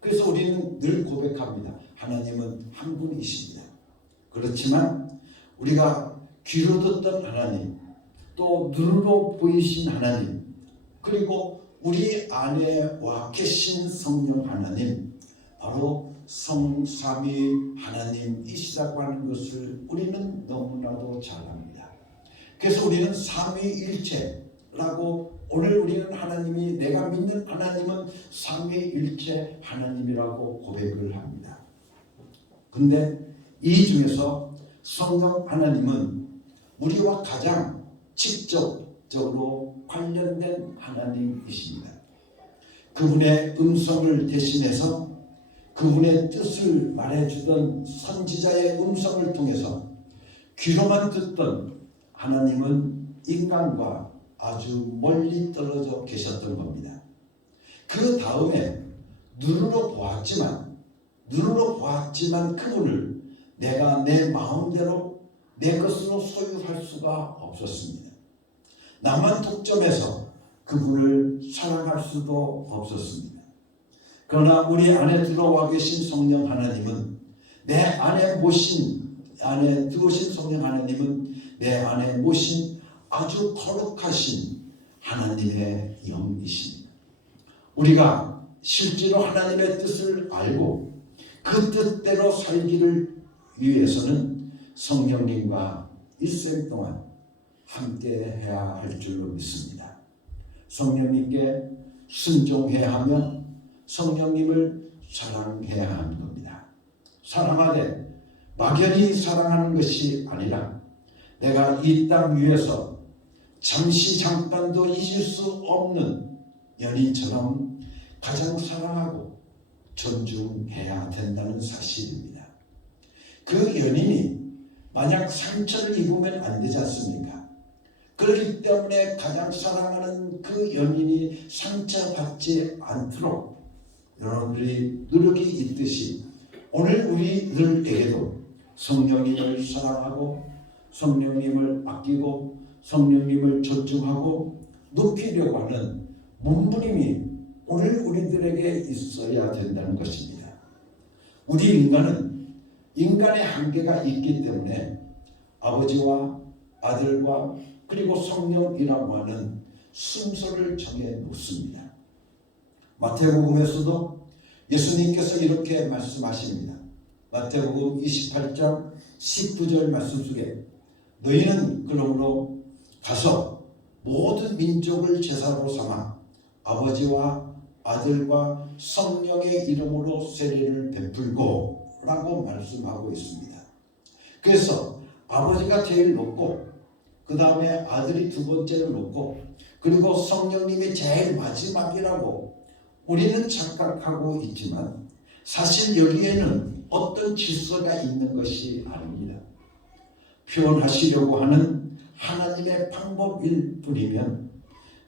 그래서 우리는 늘 고백합니다. 하나님은 한 분이십니다. 그렇지만 우리가 귀로 듣던 하나님, 또 눈으로 보이신 하나님, 그리고 우리 안에 와 계신 성령 하나님, 바로 성삼위 하나님이시다고 하는 것을 우리는 너무나도 잘 압니다. 그래서 우리는 삼위일체라고 오늘 우리는 하나님이 내가 믿는 하나님은 삼위일체 하나님이라고 고백을 합니다. 근데 이 중에서 성령 하나님은 우리와 가장 직접적으로 관련된 하나님이십니다. 그분의 음성을 대신해서 그분의 뜻을 말해주던 선지자의 음성을 통해서 귀로만 듣던 하나님은 인간과 아주 멀리 떨어져 계셨던 겁니다. 그 다음에 눈으로 보았지만 그분을 내가 내 마음대로 내 것으로 소유할 수가 없었습니다. 나만 독점해서 그분을 사랑할 수도 없었습니다. 그러나 우리 안에 들어와 계신 성령 하나님은 내 안에 들어오신 성령 하나님은 내 안에 모신 아주 거룩하신 하나님의 영이십니다. 우리가 실제로 하나님의 뜻을 알고 그 뜻대로 살기를 위해서는 성령님과 일생 동안 함께 해야 할 줄로 믿습니다. 성령님께 순종해야 하며 성령님을 사랑해야 하는 겁니다. 사랑하되 막연히 사랑하는 것이 아니라 내가 이 땅 위에서 잠깐도 잊을 수 없는 연인처럼 가장 사랑하고 존중해야 된다는 사실입니다. 그 연인이 만약 상처를 입으면 안 되지 않습니까? 그렇기 때문에 가장 사랑하는 그 연인이 상처받지 않도록 여러분들이 노력이 있듯이 오늘 우리들에게도 성령님을 사랑하고 성령님을 아끼고 성령님을 존중하고 높이려고 하는 몸부림이 오늘 우리들에게 있어야 된다는 것입니다. 우리 인간은 인간의 한계가 있기 때문에 아버지와 아들과 그리고 성령이라고 하는 순서를 정해 놓습니다. 마태복음에서도 예수님께서 이렇게 말씀하십니다. 마태복음 28장 19절 말씀 속에 너희는 그러므로 가서 모든 민족을 제사로 삼아 아버지와 아들과 성령의 이름으로 세례를 베풀고 라고 말씀하고 있습니다. 그래서 아버지가 제일 높고 그 다음에 아들이 두 번째로 높고 그리고 성령님이 제일 마지막이라고 우리는 착각하고 있지만 사실 여기에는 어떤 질서가 있는 것이 아닙니다. 표현하시려고 하는 하나님의 방법일 뿐이면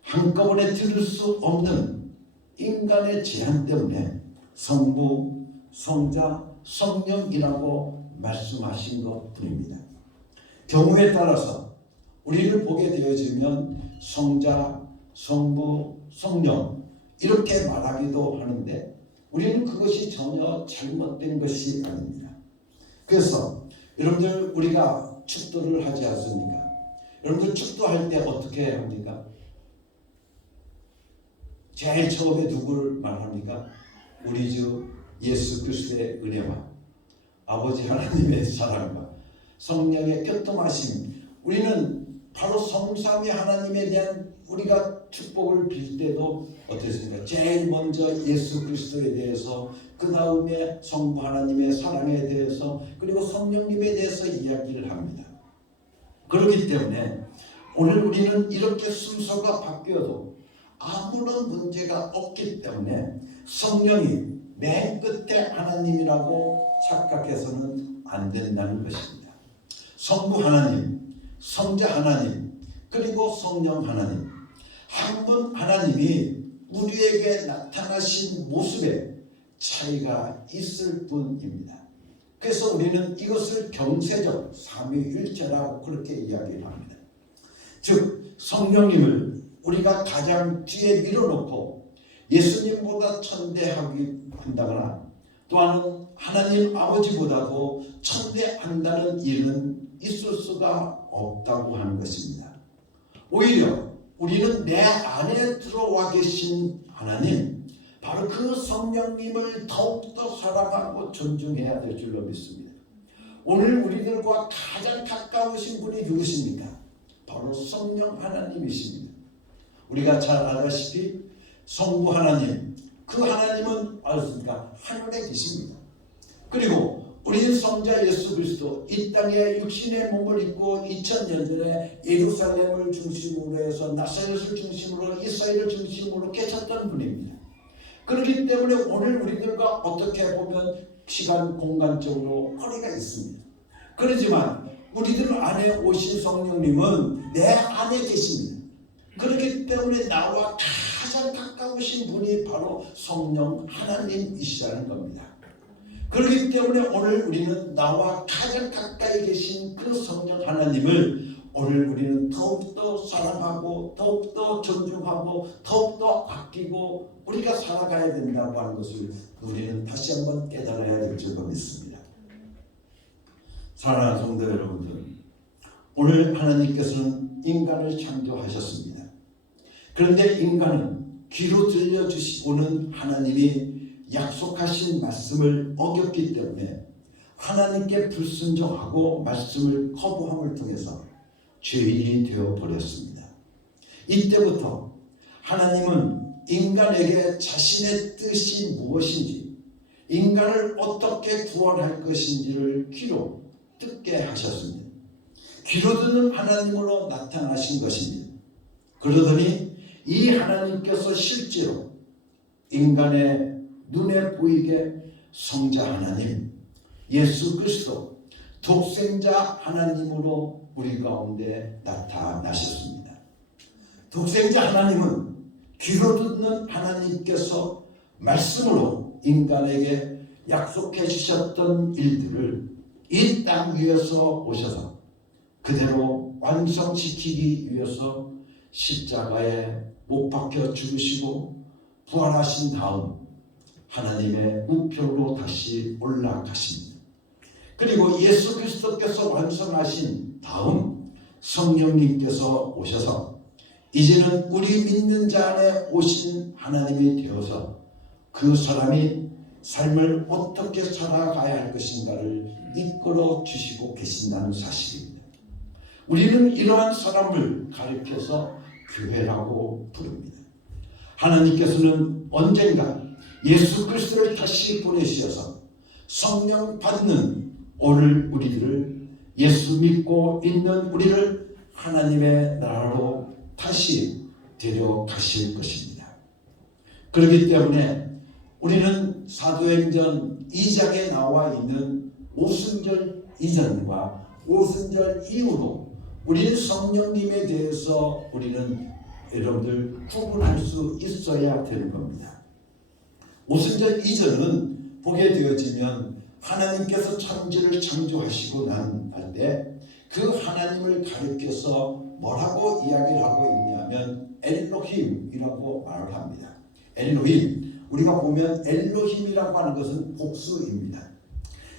한꺼번에 들을 수 없는 인간의 제한 때문에 성부, 성자, 성령이라고 말씀하신 것 뿐입니다. 경우에 따라서 우리를 보게 되어지면 성자, 성부, 성령 이렇게 말하기도 하는데 우리는 그것이 전혀 잘못된 것이 아닙니다. 그래서 여러분들 우리가 축도를 하지 않습니까? 여러분들 축도할 때 어떻게 합니까? 제일 처음에 누구를 말합니까? 우리 주 예수 그리스도의 은혜와 아버지 하나님의 사랑과 성령의 교통하심, 우리는 바로 성삼위 하나님에 대한 우리가 축복을 빌 때도 어떻습니까? 제일 먼저 예수 그리스도에 대해서, 그 다음에 성부 하나님의 사랑에 대해서, 그리고 성령님에 대해서 이야기를 합니다. 그렇기 때문에 오늘 우리는 이렇게 순서가 바뀌어도 아무런 문제가 없기 때문에 성령이 맨 끝에 하나님이라고 착각해서는 안 된다는 것입니다. 성부 하나님, 성자 하나님, 그리고 성령 하나님, 한 분 하나님이 우리에게 나타나신 모습에 차이가 있을 뿐입니다. 그래서 우리는 이것을 경세적 삼위일체라고 그렇게 이야기를 합니다. 즉 성령님을 우리가 가장 뒤에 밀어놓고 예수님보다 천대한다거나 또한 하나님 아버지보다도 천대한다는 일은 있을 수가 없다고 하는 것입니다. 오히려 우리는 내 안에 들어와 계신 하나님, 바로 그 성령님을 더욱더 사랑하고 존중해야 될 줄로 믿습니다. 오늘 우리들과 가장 가까우신 분이 누구십니까? 바로 성령 하나님이십니다. 우리가 잘 알다시피 성부 하나님, 그 하나님은 알습니까? 하늘에 계십니다. 그리고 우리 성자 예수 그리스도 이 땅에 육신의 몸을 입고 2000년 전에 예루살렘을 중심으로 해서 나사렛을 중심으로 이스라엘을 중심으로 계셨던 분입니다. 그렇기 때문에 오늘 우리들과 어떻게 보면 시간 공간적으로 거리가 있습니다. 그렇지만 우리들 안에 오신 성령님은 내 안에 계십니다. 그렇기 때문에 나와 가장 가까우신 분이 바로 성령 하나님이시라는 겁니다. 그렇기 때문에 오늘 우리는 나와 가장 가까이 계신 그 성령 하나님을 오늘 우리는 더욱더 사랑하고 더욱더 존중하고 더욱더 아끼고 우리가 살아가야 된다고 하는 것을 우리는 다시 한번 깨달아야 될 줄로 믿습니다. 사랑하는 성도 여러분들, 오늘 하나님께서는 인간을 창조하셨습니다. 그런데 인간은 귀로 들려주시고는 하나님이 약속하신 말씀을 어겼기 때문에 하나님께 불순종하고 말씀을 거부함을 통해서 죄인이 되어버렸습니다. 이때부터 하나님은 인간에게 자신의 뜻이 무엇인지, 인간을 어떻게 구원할 것인지를 귀로 듣게 하셨습니다. 귀로 듣는 하나님으로 나타나신 것입니다. 그러더니 이 하나님께서 실제로 인간의 눈에 보이게 성자 하나님, 예수 그리스도, 독생자 하나님으로 우리 가운데 나타나셨습니다. 독생자 하나님은 귀로 듣는 하나님께서 말씀으로 인간에게 약속해 주셨던 일들을 이 땅 위에서 오셔서 그대로 완성시키기 위해서 십자가에 못 박혀 죽으시고 부활하신 다음 하나님의 우편으로 다시 올라가십니다. 그리고 예수 그리스도께서 완성하신 다음 성령님께서 오셔서 이제는 우리 믿는 자 안에 오신 하나님이 되어서 그 사람이 삶을 어떻게 살아가야 할 것인가를 이끌어 주시고 계신다는 사실입니다. 우리는 이러한 사람을 가리켜서 교회라고 부릅니다. 하나님께서는 언젠가 예수 그리스도를 다시 보내주셔서 성령 받는 오늘 우리들을 예수 믿고 있는 우리를 하나님의 나라로 다시 데려가실 것입니다. 그렇기 때문에 우리는 사도행전 2장에 나와 있는 오순절 이전과 오순절 이후로 우리는 성령님에 대해서 우리는 여러분들 구분할 수 있어야 되는 겁니다. 오순절 이전은 보게 되어지면 하나님께서 천지를 창조하시고 난 때 그 하나님을 가리켜서 뭐라고 이야기를 하고 있냐면 엘로힘이라고 말을 합니다. 엘로힘, 우리가 보면 엘로힘이라고 하는 것은 복수입니다.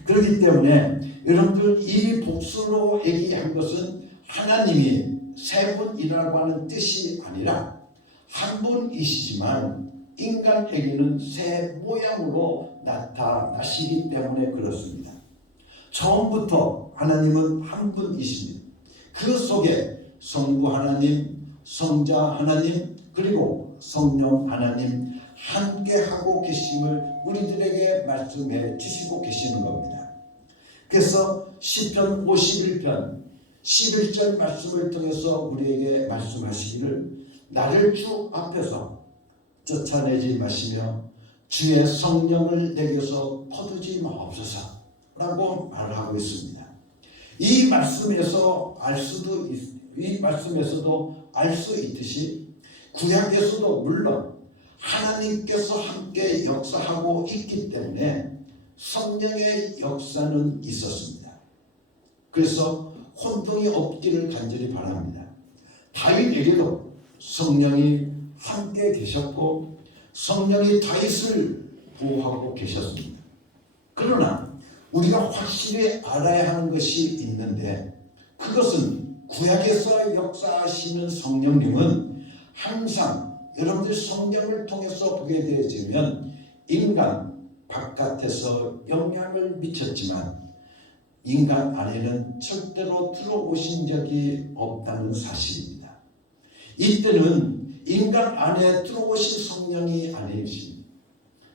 그렇기 때문에 여러분들 이 복수로 얘기한 것은 하나님이 세 분이라고 하는 뜻이 아니라 한 분이시지만 인간에게는 새 모양으로 나타나시기 때문에 그렇습니다. 처음부터 하나님은 한 분이십니다. 그 속에 성부 하나님, 성자 하나님, 그리고 성령 하나님 함께하고 계심을 우리들에게 말씀해 주시고 계시는 겁니다. 그래서 시편 51편 11절 말씀을 통해서 우리에게 말씀하시기를 나를 주 앞에서 쫓아내지 마시며 주의 성령을 내게서 거두지 마옵소서 라고 말하고 있습니다. 이 말씀에서도 알 수 있듯이 구약에서도 물론 하나님께서 함께 역사하고 있기 때문에 성령의 역사는 있었습니다. 그래서 혼동이 없기를 간절히 바랍니다. 다윗에게도 성령이 함께 계셨고 성령이 다윗을 보호하고 계셨습니다. 그러나 우리가 확실히 알아야 하는 것이 있는데 그것은 구약에서 역사하시는 성령님은 항상 여러분들 성경을 통해서 보게 되어지면 인간 바깥에서 영향을 미쳤지만 인간 안에는 절대로 들어오신 적이 없다는 사실입니다. 이때는 인간 안에 들어오신 성령이 아니십니다.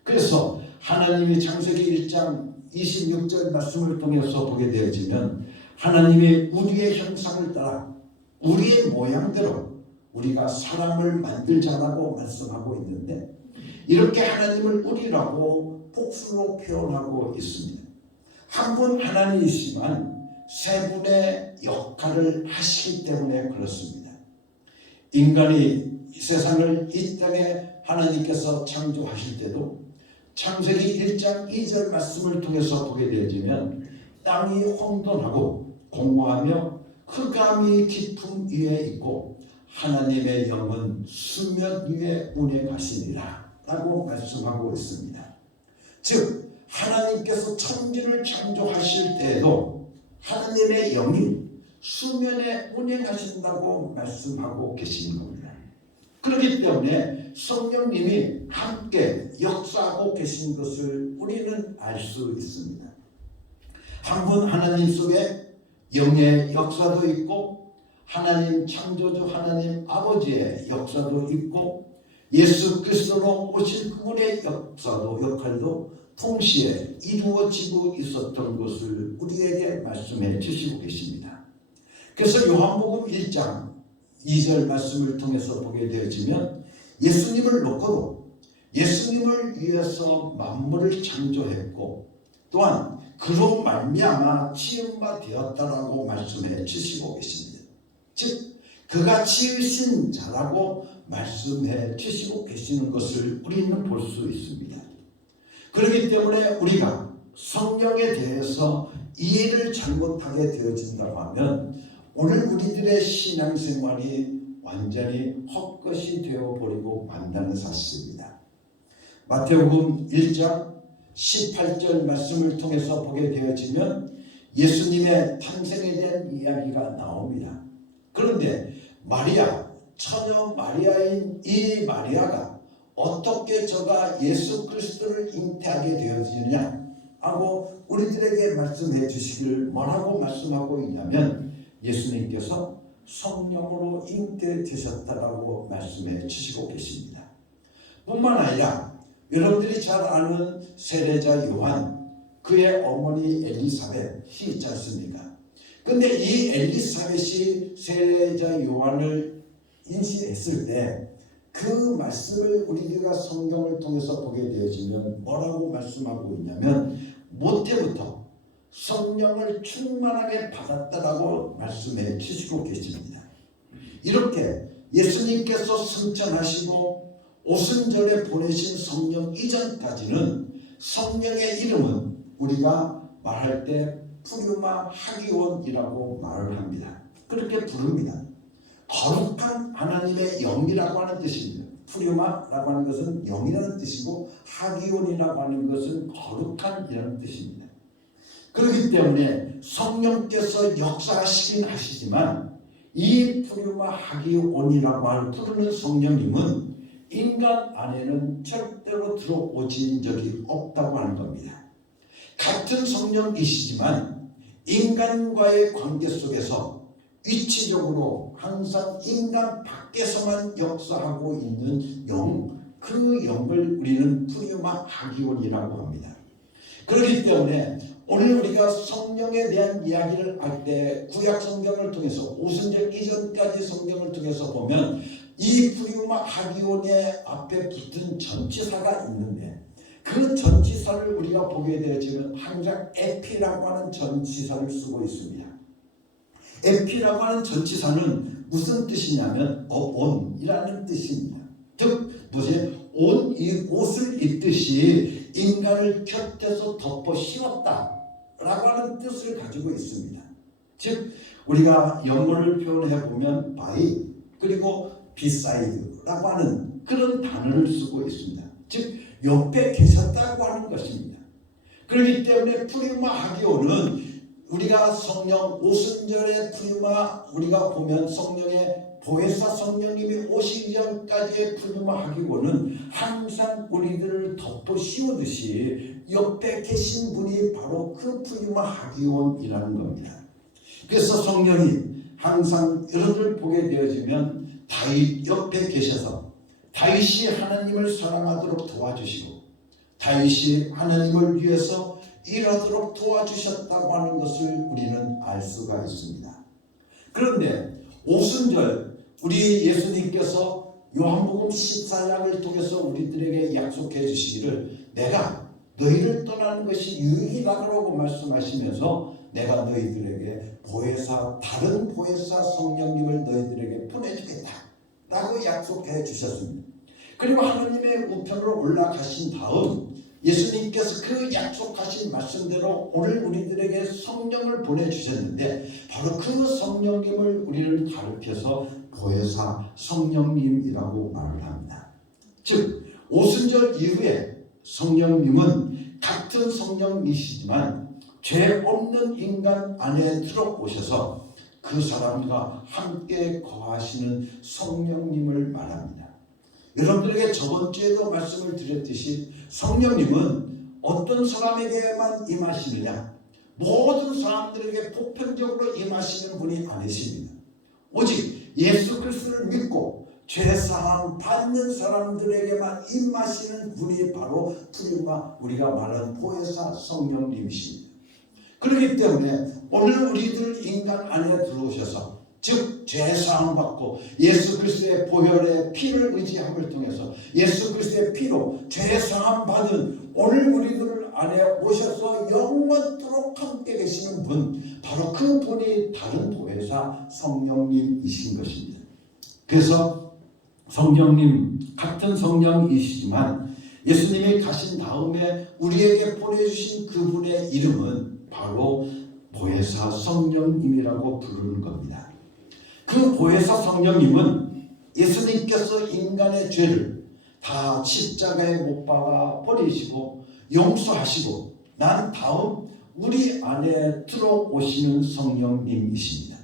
그래서 하나님이 창세기 1장 26절 말씀을 통해서 보게 되어지면 하나님이 우리의 형상을 따라 우리의 모양대로 우리가 사람을 만들자라고 말씀하고 있는데 이렇게 하나님을 우리라고 복수로 표현하고 있습니다. 한 분 하나님이시지만 세 분의 역할을 하시기 때문에 그렇습니다. 인간이 세상을 이 땅에 하나님께서 창조하실 때도 창세기 1장 2절 말씀을 통해서 보게 되어지면 땅이 혼돈하고 공허하며 흑암이 깊음 위에 있고 하나님의 영은 수면 위에 운행하시니라 라고 말씀하고 있습니다. 즉 하나님께서 천지를 창조하실 때에도 하나님의 영이 수면에 운행하신다고 말씀하고 계시는 겁니다. 그렇기 때문에 성령님이 함께 역사하고 계신 것을 우리는 알 수 있습니다. 한 분 하나님 속에 영의 역사도 있고 하나님 창조주 하나님 아버지의 역사도 있고 예수 그리스도로 오실 그분의 역할도 동시에 이루어지고 있었던 것을 우리에게 말씀해 주시고 계십니다. 그래서 요한복음 1장 2절 말씀을 통해서 보게 되어지면 예수님을 놓고도 예수님을 위해서 만물을 창조했고 또 또한 그로 말미암아 치유가 되었다라고 말씀해 주시고 계십니다. 즉 그가 치유신 자라고 말씀해 주시고 계시는 것을 우리는 볼 수 있습니다. 그렇기 때문에 우리가 성령에 대해서 이해를 잘못하게 되어진다고 하면 오늘 우리들의 신앙생활이 완전히 헛것이 되어버리고 만다는 사실입니다. 마태복음 1장 18절 말씀을 통해서 보게 되어지면 예수님의 탄생에 대한 이야기가 나옵니다. 그런데 마리아, 처녀 마리아인 이 마리아가 어떻게 저가 예수 그리스도를 잉태하게 되어지느냐 하고 우리들에게 말씀해 주시길 뭐라고 말씀하고 있냐면 예수님께서 성령으로 잉태되셨다라고 말씀해 주시고 계십니다. 뿐만 아니라 여러분들이 잘 아는 세례자 요한, 그의 어머니 엘리사벳이 있지 않습니까? 근데 이 엘리사벳이 세례자 요한을 임신했을 때 그 말씀을 우리가 성경을 통해서 보게 되어지면 뭐라고 말씀하고 있냐면 모태부터 성령을 충만하게 받았다라고 말씀해 주시고 계십니다. 이렇게 예수님께서 승천하시고 오순절에 보내신 성령 이전까지는 성령의 이름은 우리가 말할 때 푸류마 하기온이라고 말을 합니다. 그렇게 부릅니다. 거룩한 하나님의 영이라고 하는 뜻입니다. 푸류마라고 하는 것은 영이라는 뜻이고 하기온이라고 하는 것은 거룩한이라는 뜻입니다. 그렇기 때문에 성령께서 역사하시긴 하시지만 이 푸류마 하기온이라고 부르는 성령님은 인간 안에는 절대로 들어오신 적이 없다고 하는 겁니다. 같은 성령이시지만 인간과의 관계 속에서 위치적으로 항상 인간 밖에서만 역사하고 있는 영, 그 영을 우리는 푸류마 하기온이라고 합니다. 그렇기 때문에 오늘 우리가 성령에 대한 이야기를 할 때 구약 성경을 통해서 오순절 이전까지 성경을 통해서 보면 이 푸류마 하기온의 앞에 붙은 전치사가 있는데 그 전치사를 우리가 보게 되어지면 항상 에피라고 하는 전치사를 쓰고 있습니다. 에피라고 하는 전치사는 무슨 뜻이냐면 온이라는 뜻입니다. 즉 이 옷을 입듯이 인간을 곁에서 덮어 씌웠다라고 하는 뜻을 가지고 있습니다. 즉 우리가 영어를 표현해 보면 by 그리고 beside라고 하는 그런 단어를 쓰고 있습니다. 즉 옆에 계셨다고 하는 것입니다. 그렇기 때문에 푸류마 하기온은 우리가 성령 오순절의 푸류마 우리가 보면 성령의 보혜사 성령님이 오시기 전까지의 푸류마 하기온은 항상 우리들을 덮어 씌우듯이 옆에 계신 분이 바로 그 푸류마 하기온이라는 겁니다. 그래서 성령이 항상 여러분을 보게 되어지면 다윗 옆에 계셔서 다윗이 하나님을 사랑하도록 도와주시고 다윗이 하나님을 위해서 일하도록 도와주셨다고 하는 것을 우리는 알 수가 있습니다. 그런데 오순절 우리 예수님께서 요한복음 14장을 통해서 우리들에게 약속해 주시기를 내가 너희를 떠나는 것이 유익이라고 말씀하시면서 내가 너희들에게 보혜사 다른 보혜사 성령님을 너희들에게 보내주겠다 라고 약속해 주셨습니다. 그리고 하나님의 우편으로 올라가신 다음 예수님께서 그 약속하신 말씀대로 오늘 우리들에게 성령을 보내주셨는데 바로 그 성령님을 우리를 가르쳐서 보혜사 성령님이라고 말을 합니다. 즉 오순절 이후에 성령님은 같은 성령이시지만 죄 없는 인간 안에 들어오셔서 그 사람과 함께 거하시는 성령님을 말합니다. 여러분들에게 저번 주에도 말씀을 드렸듯이 성령님은 어떤 사람에게만 임하시느냐 모든 사람들에게 보편적으로 임하시는 분이 아니십니다. 오직 예수 그리스도를 믿고 죄사함 받는 사람들에게만 임하시는 분이 바로 푸류마 우리가 말하는 보혜사 성령님이십니다. 그렇기 때문에 오늘 우리들 인간 안에 들어오셔서 즉 죄사함 받고 예수 그리스도의 보혈의 피를 의지함을 통해서 예수 그리스도의 피로 죄사함 받은 오늘 우리들을 안에 오셔서 영원토록 함께 계시는 분, 바로 그 분이 다른 보혜사 성령님이신 것입니다. 그래서 성령님, 같은 성령이시지만 예수님이 가신 다음에 우리에게 보내주신 그분의 이름은 바로 보혜사 성령님이라고 부르는 겁니다. 그 보혜사 성령님은 예수님께서 인간의 죄를 다 십자가에 못 박아 버리시고 용서하시고 난 다음 우리 안에 들어오시는 성령님이십니다.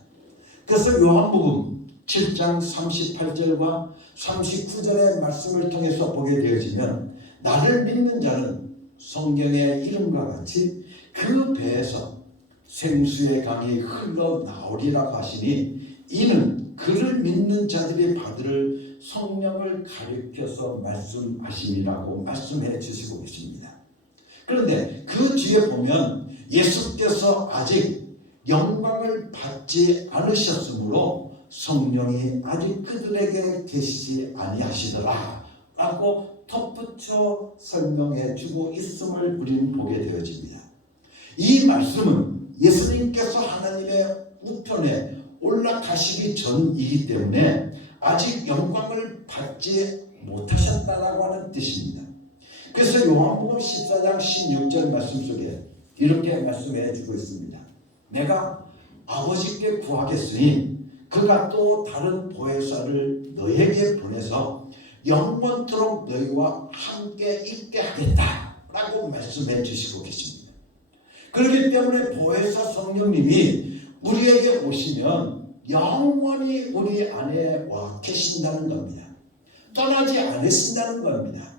그래서 요한복음 7장 38절과 39절의 말씀을 통해서 보게 되어지면 나를 믿는 자는 성경의 이름과 같이 그 배에서 생수의 강이 흘러나오리라고 하시니 이는 그를 믿는 자들이 받을 성령을 가리켜서 말씀하심이라고 말씀해 주시고 계십니다. 그런데 그 뒤에 보면 예수께서 아직 영광을 받지 않으셨으므로 성령이 아직 그들에게 계시지 아니하시더라 라고 덧붙여 설명해 주고 있음을 우리는 보게 되어집니다. 이 말씀은 예수님께서 하나님의 우편에 올라가시기 전이기 때문에 아직 영광을 받지 못하셨다라고 하는 뜻입니다. 그래서 요한복음 14장 16절 말씀 속에 이렇게 말씀해 주고 있습니다. 내가 아버지께 구하겠으니 그가 또 다른 보혜사를 너에게 보내서 영원토록 너희와 함께 있게 하겠다라고 말씀해 주시고 계십니다. 그렇기 때문에 보혜사 성령님이 우리에게 오시면 영원히 우리 안에 와 계신다는 겁니다. 떠나지 않으신다는 겁니다.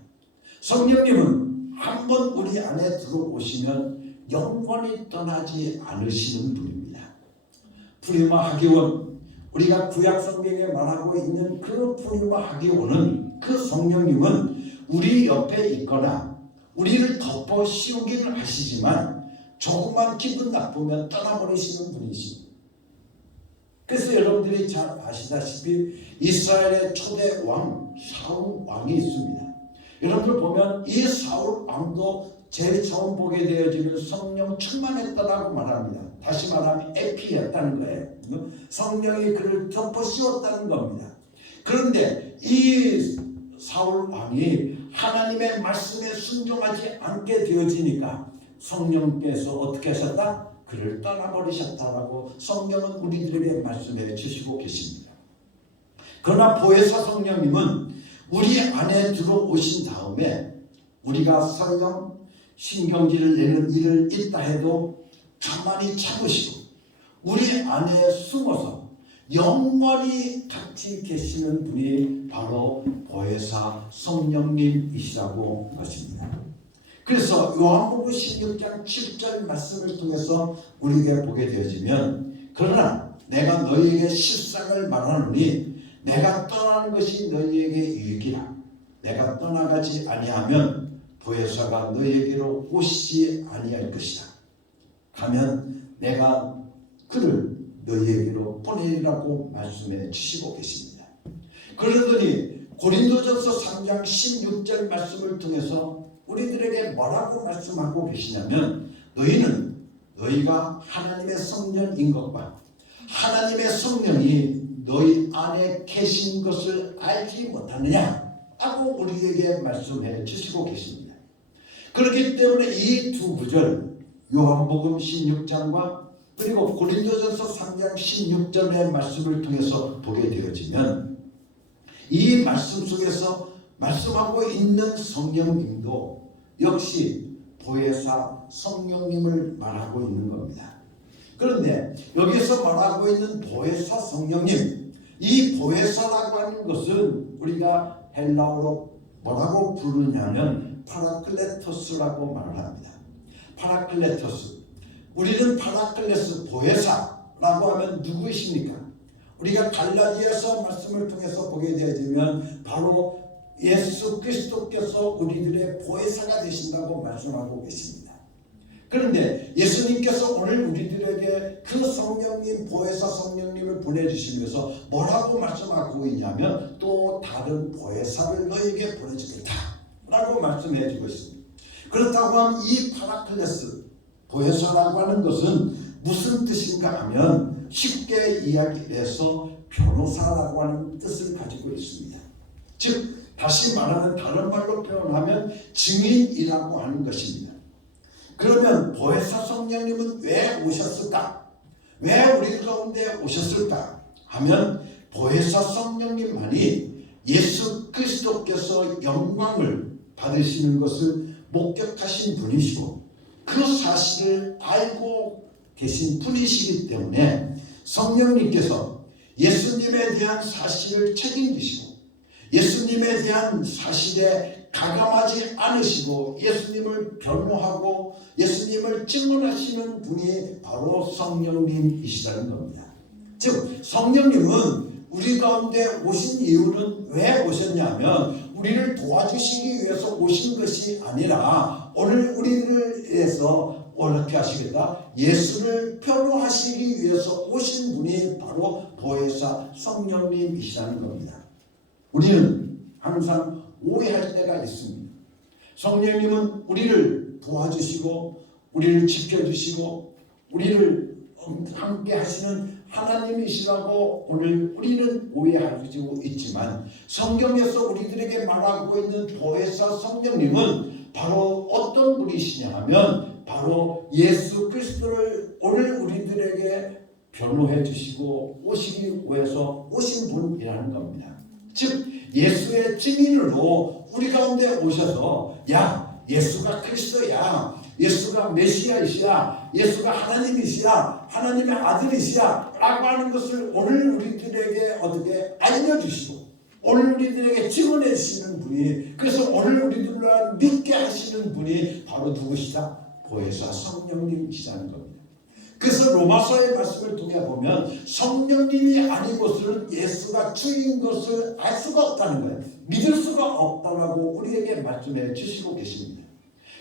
성령님은 한번 우리 안에 들어오시면 영원히 떠나지 않으시는 분입니다. 프리마 하기원, 우리가 구약 성경에 말하고 있는 그 프리마 하기원은 그 성령님은 우리 옆에 있거나 우리를 덮어 씌우기는 하시지만 조금만 기분 나쁘면 떠나버리시는 분이십니다. 그래서 여러분들이 잘 아시다시피 이스라엘의 초대 왕 사울 왕이 있습니다. 여러분들 보면 이 사울 왕도 제일 처음 보게 되어지면 성령 충만했다라고 말합니다. 다시 말하면 에피였다는 거예요. 성령이 그를 덮어 씌웠다는 겁니다. 그런데 이 사울 왕이 하나님의 말씀에 순종하지 않게 되어지니까 성령께서 어떻게 하셨다? 그를 떠나버리셨다라고 성경은 우리들에게 말씀해 주시고 계십니다. 그러나 보혜사 성령님은 우리 안에 들어오신 다음에 우리가 설령 신경질을 내는 일을 있다 해도 가만히 참으시고 우리 안에 숨어서 영원히 같이 계시는 분이 바로 보혜사 성령님이시라고 것입니다. 그래서 요한복음 16장 7절 말씀을 통해서 우리에게 보게 되어지면 그러나 내가 너희에게 실상을 말하노니 내가 떠나는 것이 너희에게 유익이라. 내가 떠나가지 아니하면 보혜사가 너희에게로 오시지 아니할 것이다. 가면 내가 그를 너희에게로 보내리라고 말씀해 주시고 계십니다. 그러더니 고린도전서 3장 16절 말씀을 통해서 우리들에게 뭐라고 말씀하고 계시냐면 너희가 하나님의 성령인 것과 하나님의 성령이 너희 안에 계신 것을 알지 못하느냐 하고 우리에게 말씀해 주시고 계십니다. 그렇기 때문에 이 두 구절 요한복음 16장과 그리고 고린도전서 3장 16절의 말씀을 통해서 보게 되어지면 이 말씀 속에서 말씀하고 있는 성령님도 역시 보혜사 성령님을 말하고 있는 겁니다. 그런데 여기서 말하고 있는 보혜사 성령님, 이 보혜사라고 하는 것은 우리가 헬라어로 뭐라고 부르냐면 파라클레토스라고 말을 합니다. 파라클레토스. 우리는 파라클레스 보혜사라고 하면 누구이십니까? 우리가 갈라디아서 말씀을 통해서 보게 되어지면 바로 예수 그리스도께서 우리들의 보혜사가 되신다고 말씀하고 계십니다. 그런데 예수님께서 오늘 우리들에게 그 성령님, 보혜사 성령님을 보내주시면서 뭐라고 말씀하고 있냐면 또 다른 보혜사를 너에게 보내주겠다 라고 말씀해 주고 있습니다. 그렇다고 하면 이 파라클레스 보혜사라고 하는 것은 무슨 뜻인가 하면 쉽게 이야기해서 변호사라고 하는 뜻을 가지고 있습니다. 즉 다시 말하면 다른 말로 표현하면 증인이라고 하는 것입니다. 그러면 보혜사 성령님은 왜 오셨을까? 왜 우리 가운데 오셨을까? 하면 보혜사 성령님만이 예수 그리스도께서 영광을 받으시는 것을 목격하신 분이시고 그 사실을 알고 계신 분이시기 때문에 성령님께서 예수님에 대한 사실을 책임지시고 예수님에 대한 사실에 가감하지 않으시고 예수님을 변호하고 예수님을 증언하시는 분이 바로 성령님이시라는 겁니다. 즉 성령님은 우리 가운데 오신 이유는 왜 오셨냐면 우리를 도와주시기 위해서 오신 것이 아니라 오늘 우리를 위해서 어떻게 하시겠다? 예수를 변호하시기 위해서 오신 분이 바로 보혜사 성령님이시라는 겁니다. 우리는 항상 오해할 때가 있습니다. 성령님은 우리를 도와주시고 우리를 지켜주시고 우리를 함께 하시는 하나님이시라고 오늘 우리는 오해하고 있지만 성경에서 우리들에게 말하고 있는 보혜사 성령님은 바로 어떤 분이시냐 하면 바로 예수 그리스도를 오늘 우리들에게 변호해 주시고 오시기 위해서 오신 분이라는 겁니다. 즉 예수의 증인으로 우리 가운데 오셔서 야 예수가 그리스도야, 예수가 메시아이시야, 예수가 하나님이시야, 하나님의 아들이시야 라고 하는 것을 오늘 우리들에게 어떻게 알려주시고 오늘 우리들에게 증언해 주시는 분이, 그래서 오늘 우리들을 믿게 하시는 분이 바로 누구시다? 보혜사 성령님이시라는 겁니다. 그래서 로마서의 말씀을 통해 보면 성령님이 아니고서는 예수가 주인 것을 알 수가 없다는 거예요. 믿을 수가 없다고 우리에게 말씀해 주시고 계십니다.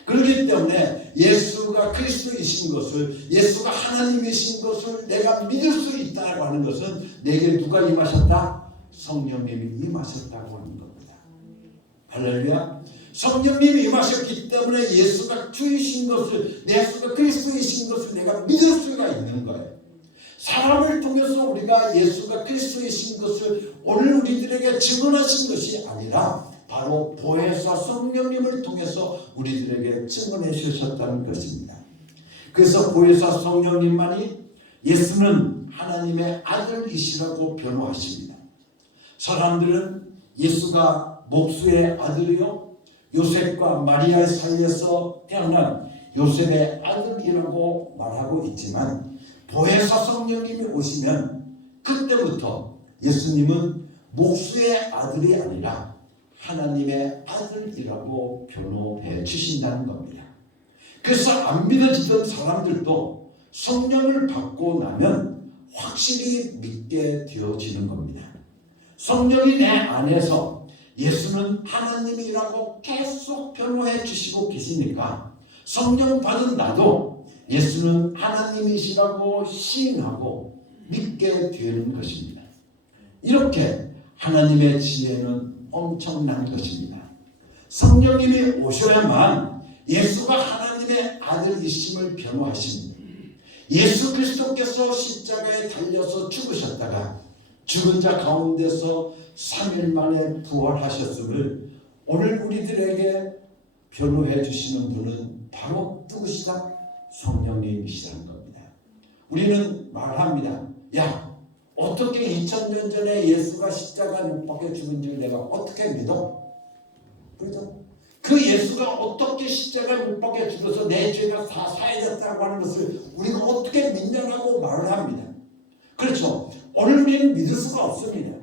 그렇기 때문에 예수가 그리스도이신 것을, 예수가 하나님이신 것을 내가 믿을 수 있다고 하는 것은 내게 누가 임하셨다? 성령님이 임하셨다고 하는 겁니다. 할렐루야. 성령님이 임하셨기 때문에 예수가 주이신 것을, 예수가 그리스도이신 것을 내가 믿을 수가 있는 거예요. 사람을 통해서 우리가 예수가 그리스도이신 것을 오늘 우리들에게 증언하신 것이 아니라 바로 보혜사 성령님을 통해서 우리들에게 증언해 주셨다는 것입니다. 그래서 보혜사 성령님만이 예수는 하나님의 아들이시라고 변호하십니다. 사람들은 예수가 목수의 아들이요 요셉과 마리아 사이에서 태어난 요셉의 아들이라고 말하고 있지만 보혜사 성령님이 오시면 그때부터 예수님은 목수의 아들이 아니라 하나님의 아들이라고 변호해 주신다는 겁니다. 그래서 안 믿어지던 사람들도 성령을 받고 나면 확실히 믿게 되어지는 겁니다. 성령이 내 안에서 예수는 하나님이라고 계속 변호해 주시고 계시니까 성령 받은 나도 예수는 하나님이시라고 시인하고 믿게 되는 것입니다. 이렇게 하나님의 지혜는 엄청난 것입니다. 성령님이 오셔야만 예수가 하나님의 아들이심을 변호하십니다. 예수 그리스도께서 십자가에 달려서 죽으셨다가 죽은 자 가운데서 3일 만에 부활하셨음을 오늘 우리들에게 변호해 주시는 분은 바로 누구시다? 성령님이시라는 겁니다. 우리는 말합니다. 야, 어떻게 2000년 전에 예수가 십자가에 못 박혀 죽은 줄 내가 어떻게 믿어? 그렇죠? 그 예수가 어떻게 십자가에 못 박혀 죽어서 내 죄가 다 사해졌다고 하는 것을 우리가 어떻게 믿냐고 말을 합니다. 그렇죠? 오늘 우리는 믿을 수가 없습니다.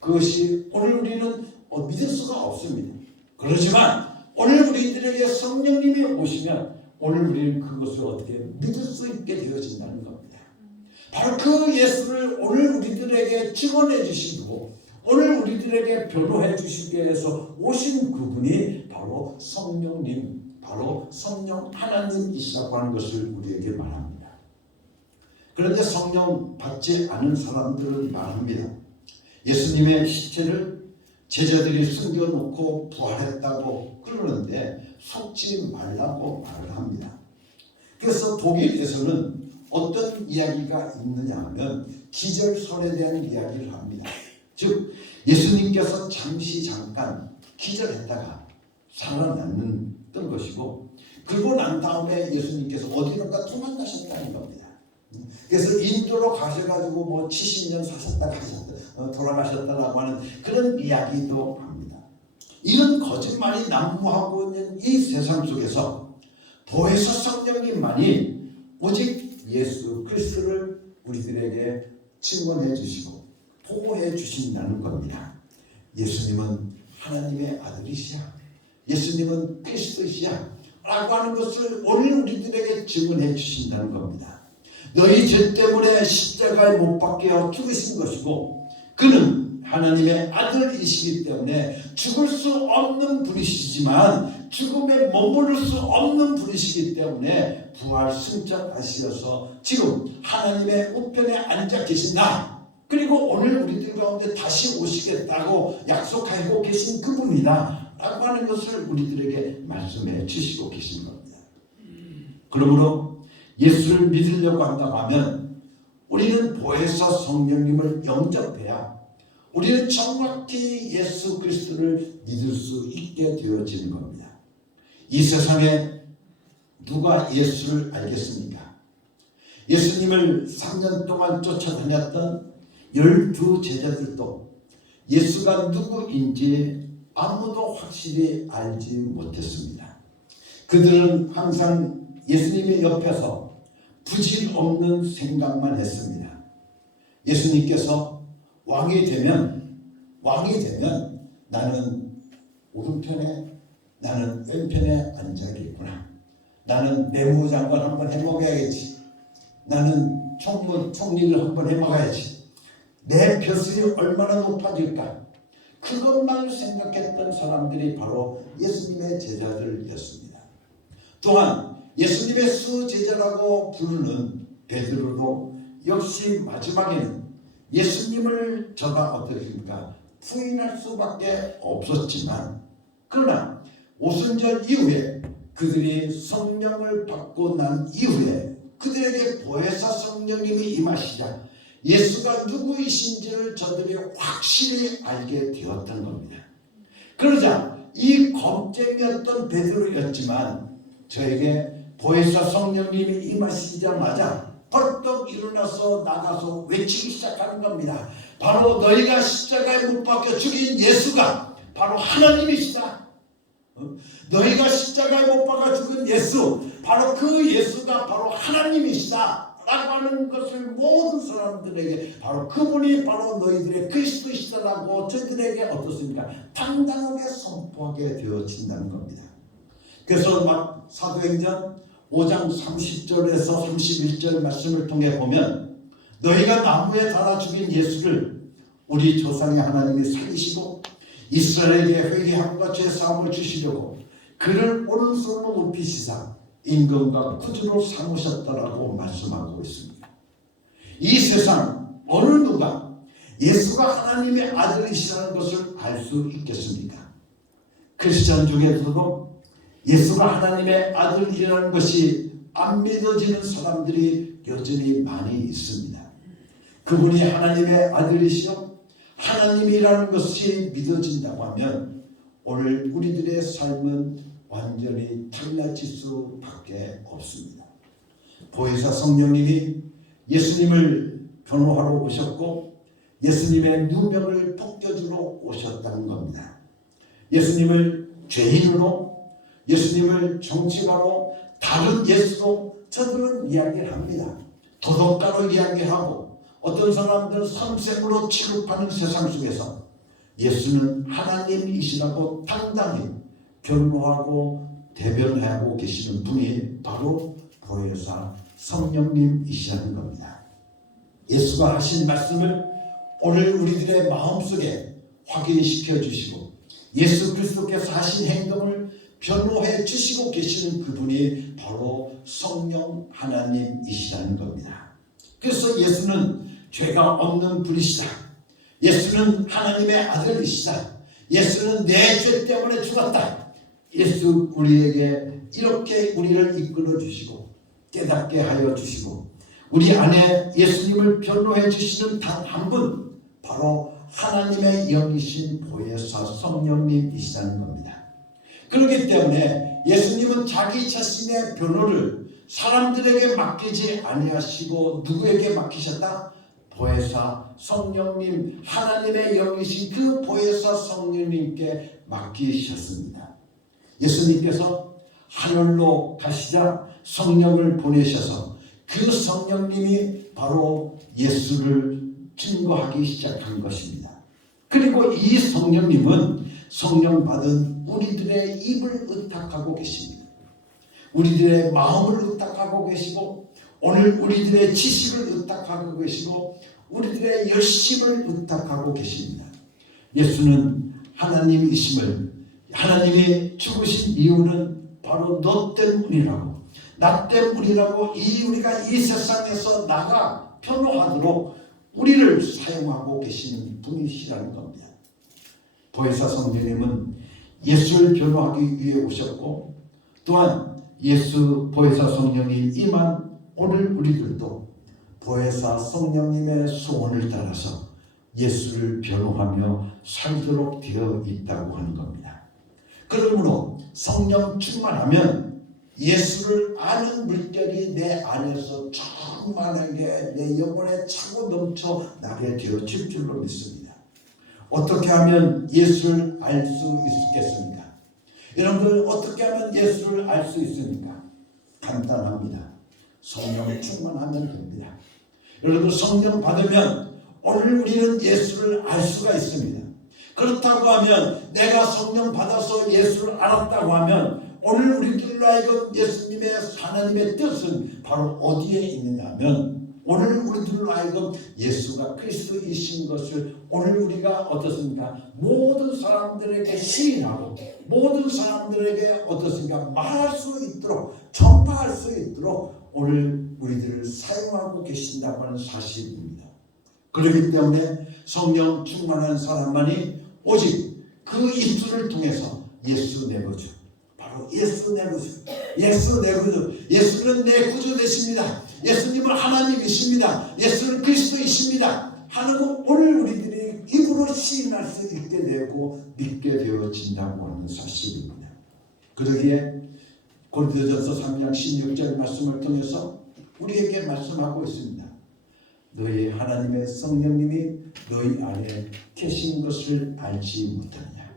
그것이 오늘 우리는 믿을 수가 없습니다. 그렇지만 오늘 우리들에게 성령님이 오시면 오늘 우리는 그것을 어떻게 믿을 수 있게 되어진다는 겁니다. 바로 그 예수를 오늘 우리들에게 증언해 주시고 오늘 우리들에게 변호해 주시기 위해서 오신 그분이 바로 성령님, 바로 성령 하나님이시라고 하는 것을 우리에게 말합니다. 그런데 성령 받지 않은 사람들은 말합니다. 예수님의 시체를 제자들이 숨겨놓고 부활했다고 그러는데 속지 말라고 말을 합니다. 그래서 독일에서는 어떤 이야기가 있느냐 하면 기절설에 대한 이야기를 합니다. 즉 예수님께서 잠깐 기절했다가 살아났던 것이고, 그러고 난 다음에 예수님께서 어디론가 도망가셨다는 겁니다. 그래서 인도로 가셔가지고 뭐 70년 사셨다가 돌아가셨다라고 하는 그런 이야기도 합니다. 이런 거짓말이 난무하고 있는 이 세상 속에서 보혜사 성령님만이 오직 예수 그리스도를 우리들에게 증언해 주시고 보호해 주신다는 겁니다. 예수님은 하나님의 아들이시야, 예수님은 그리스도시야 라고 하는 것을 오늘 우리들에게 증언해 주신다는 겁니다. 너희 죄 때문에 십자가에 못 박혀 죽으신 것이고, 그는 하나님의 아들이시기 때문에 죽을 수 없는 분이시지만 죽음에 머무를 수 없는 분이시기 때문에 부활 승천하시어서 지금 하나님의 우편에 앉아 계신다. 그리고 오늘 우리들 가운데 다시 오시겠다고 약속하고 계신 그분이다 라고 하는 것을 우리들에게 말씀해 주시고 계신 겁니다. 그러므로 예수를 믿으려고 한다고 하면 우리는 보혜사 성령님을 영접해야 우리는 정확히 예수 그리스도를 믿을 수 있게 되어지는 겁니다. 이 세상에 누가 예수를 알겠습니까? 예수님을 3년 동안 쫓아다녔던 12 제자들도 예수가 누구인지 아무도 확실히 알지 못했습니다. 그들은 항상 예수님의 옆에서 부질없는 생각만 했습니다. 예수님께서 왕이 되면 나는 오른편에, 나는 왼편에 앉아있겠구나. 나는 내무장관 한번 해먹어야겠지. 나는 총리를 한번 해먹어야지. 내 벼슬이 얼마나 높아질까. 그것만 생각했던 사람들이 바로 예수님의 제자들이었습니다. 또한 예수님의 수제자라고 부르는 베드로도 역시 마지막에는 예수님을 저가 어떻습니까? 부인할 수밖에 없었지만, 그러나 오순절 이후에 그들이 성령을 받고 난 이후에 그들에게 보혜사 성령님이 임하시자 예수가 누구이신지를 저들이 확실히 알게 되었던 겁니다. 그러자 이 겁쟁이였던 베드로였지만 저에게 보혜사 성령님이 임하시자마자 벌떡 일어나서 나가서 외치기 시작하는 겁니다. 바로 너희가 십자가에 못 박혀 죽인 예수가 바로 하나님이시다. 너희가 십자가에 못 박아 죽은 예수, 바로 그 예수가 바로 하나님이시다 라고 하는 것을 모든 사람들에게 바로 그분이 바로 너희들의 그리스도이시다라고 저들에게 어떻습니까? 당당하게 선포하게 되어진다는 겁니다. 그래서 막 사도행전 5장 30절에서 31절 말씀을 통해 보면 너희가 나무에 달아 죽인 예수를 우리 조상의 하나님이 살리시고 이스라엘에게 회개함과 죄사함을 주시려고 그를 오른손으로 높이시사 임금과 구주로 삼으셨다라고 말씀하고 있습니다. 이 세상 어느 누가 예수가 하나님의 아들이시라는 것을 알 수 있겠습니까? 크리스천 중에서도 예수가 하나님의 아들이라는 것이 안 믿어지는 사람들이 여전히 많이 있습니다. 그분이 하나님의 아들이시여 하나님이라는 것이 믿어진다고 하면 오늘 우리들의 삶은 완전히 달라질 수밖에 없습니다. 보혜사 성령님이 예수님을 변호하러 오셨고 예수님의 누명을 벗겨주러 오셨다는 겁니다. 예수님을 죄인으로, 예수님을 정치가로, 다른 예수로 저들은 이야기를 합니다. 도덕가로 이야기하고 어떤 사람들은 선생으로 취급하는 세상 속에서 예수는 하나님이시라고 당당히 변호하고 대변하고 계시는 분이 바로 보혜사 성령님이시라는 겁니다. 예수가 하신 말씀을 오늘 우리들의 마음속에 확인시켜 주시고 예수 그리스도께서 하신 행동을 변호해 주시고 계시는 그분이 바로 성령 하나님이시라는 겁니다. 그래서 예수는 죄가 없는 분이시다. 예수는 하나님의 아들이시다. 예수는 내 죄 때문에 죽었다. 예수 우리에게 이렇게 우리를 이끌어 주시고 깨닫게 하여 주시고 우리 안에 예수님을 변호해 주시는 단 한 분, 바로 하나님의 영이신 보혜사 성령님이시라는 겁니다. 그렇기 때문에 예수님은 자기 자신의 변호를 사람들에게 맡기지 아니하시고 누구에게 맡기셨다? 보혜사 성령님, 하나님의 영이신 그 보혜사 성령님께 맡기셨습니다. 예수님께서 하늘로 가시자 성령을 보내셔서 그 성령님이 바로 예수를 증거하기 시작한 것입니다. 그리고 이 성령님은 성령 받은 우리들의 입을 의탁하고 계십니다. 우리들의 마음을 의탁하고 계시고 오늘 우리들의 지식을 의탁하고 계시고 우리들의 열심을 의탁하고 계십니다. 예수는 하나님이심을, 하나님이 죽으신 이유는 바로 너 때문이라고, 나 때문이라고, 우리가 이 세상에서 나가 변호하도록 우리를 사용하고 계시는 분이시라는 겁니다. 보혜사 성령님은 예수를 변호하기 위해 오셨고 또한 예수 보혜사 성령이 임한 오늘 우리들도 보혜사 성령님의 소원을 따라서 예수를 변호하며 살도록 되어 있다고 하는 겁니다. 그러므로 성령 충만하면 예수를 아는 물결이 내 안에서 충만하게 내 영혼에 차고 넘쳐 나게 되어질 줄로 믿습니다. 어떻게 하면 예수를 알 수 있겠습니까? 여러분들 어떻게 하면 예수를 알 수 있습니까? 간단합니다. 성령 충만하면 됩니다. 여러분 성령 받으면 오늘 우리는 예수를 알 수가 있습니다. 그렇다고 하면 내가 성령 받아서 예수를 알았다고 하면 오늘 우리들로 하여금 예수님의 하나님의 뜻은 바로 어디에 있느냐 하면 오늘 우리들로 하여금 예수가 그리스도이신 것을 오늘 우리가 어떻습니까? 모든 사람들에게 시인하고 모든 사람들에게 어떻습니까? 말할 수 있도록 전파할 수 있도록 오늘 우리들을 사용하고 계신다고 하는 사실입니다. 그렇기 때문에 성령 충만한 사람만이 오직 그 입술을 통해서 예수 내 구주, 바로 예수 내 구주, 예수 내 구주, 예수는 내 구주 되십니다. 예수님은 하나님이십니다. 예수는 그리스도이십니다 하는 거 오늘 우리들이 입으로 시인할 수 있게 되고 믿게 되어진다고 하는 사실입니다. 그러기에 고린도전서 3장 16절 말씀을 통해서 우리에게 말씀하고 있습니다. 너희 하나님의 성령님이 너희 안에 계신 것을 알지 못하느냐.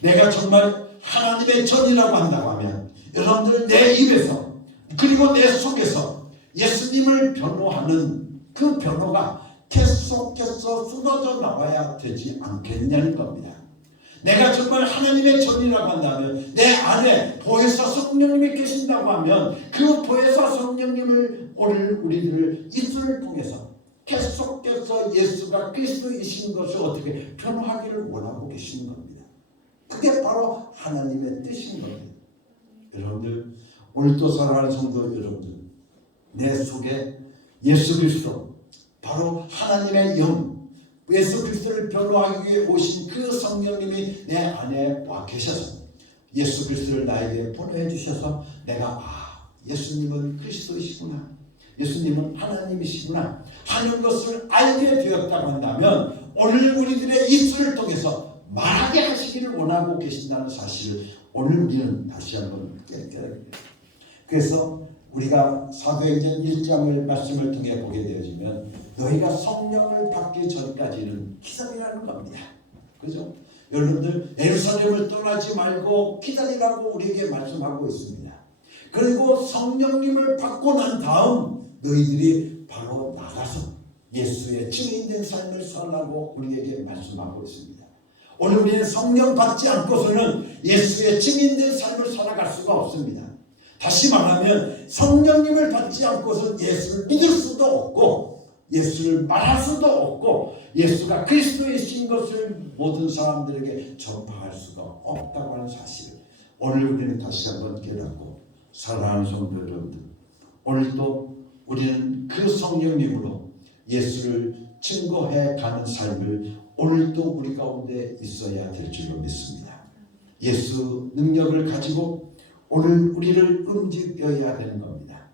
내가 정말 하나님의 전이라고 한다고 하면 여러분들 내 입에서 그리고 내 속에서 예수님을 변호하는 그 변호가 계속해서 쏟아져 나와야 되지 않겠냐는 겁니다. 내가 정말 하나님의 전이라고 한다면 내 안에 보혜사 성령님이 계신다고 하면 그 보혜사 성령님을 오늘 우리들을 입술을 통해서 계속해서 예수가 그리스도이신 것을 어떻게 변호하기를 원하고 계시는 겁니다. 그게 바로 하나님의 뜻인 겁니다. 여러분들 오늘도 사랑하는 성도 여러분들, 내 속에 예수 그리스도 바로 하나님의 영 예수 그리스도를 변호하기 위해 오신 그 성령님이 내 안에 와 계셔서 예수 그리스도를 나에게 보내해 주셔서 내가 예수님은 그리스도이시구나, 예수님은 하나님이시구나 하는 것을 알게 되었다고 한다면 오늘 우리들의 입술을 통해서 말하게 하시기를 원하고 계신다는 사실을 오늘 우리는 다시 한번 깨닫게 됩니다. 그래서 우리가 사도행전 1장을 말씀을 통해 보게 되어지면 너희가 성령을 받기 전까지는 기다리라는 겁니다. 그죠? 여러분들 예루살렘을 떠나지 말고 기다리라고 우리에게 말씀하고 있습니다. 그리고 성령님을 받고 난 다음 너희들이 바로 나가서 예수의 증인된 삶을 살라고 우리에게 말씀하고 있습니다. 오늘 우리는 성령 받지 않고서는 예수의 증인된 삶을 살아갈 수가 없습니다. 다시 말하면 성령님을 받지 않고서 예수를 믿을 수도 없고 예수를 말할 수도 없고 예수가 그리스도이신 것을 모든 사람들에게 전파할 수가 없다고 하는 사실을 오늘 우리는 다시 한번 깨닫고, 사랑하는 성도 여러분들, 오늘도 우리는 그 성령님으로 예수를 증거해 가는 삶을 오늘도 우리 가운데 있어야 될 줄로 믿습니다. 예수 능력을 가지고 오늘 우리를 움직여야 되는 겁니다.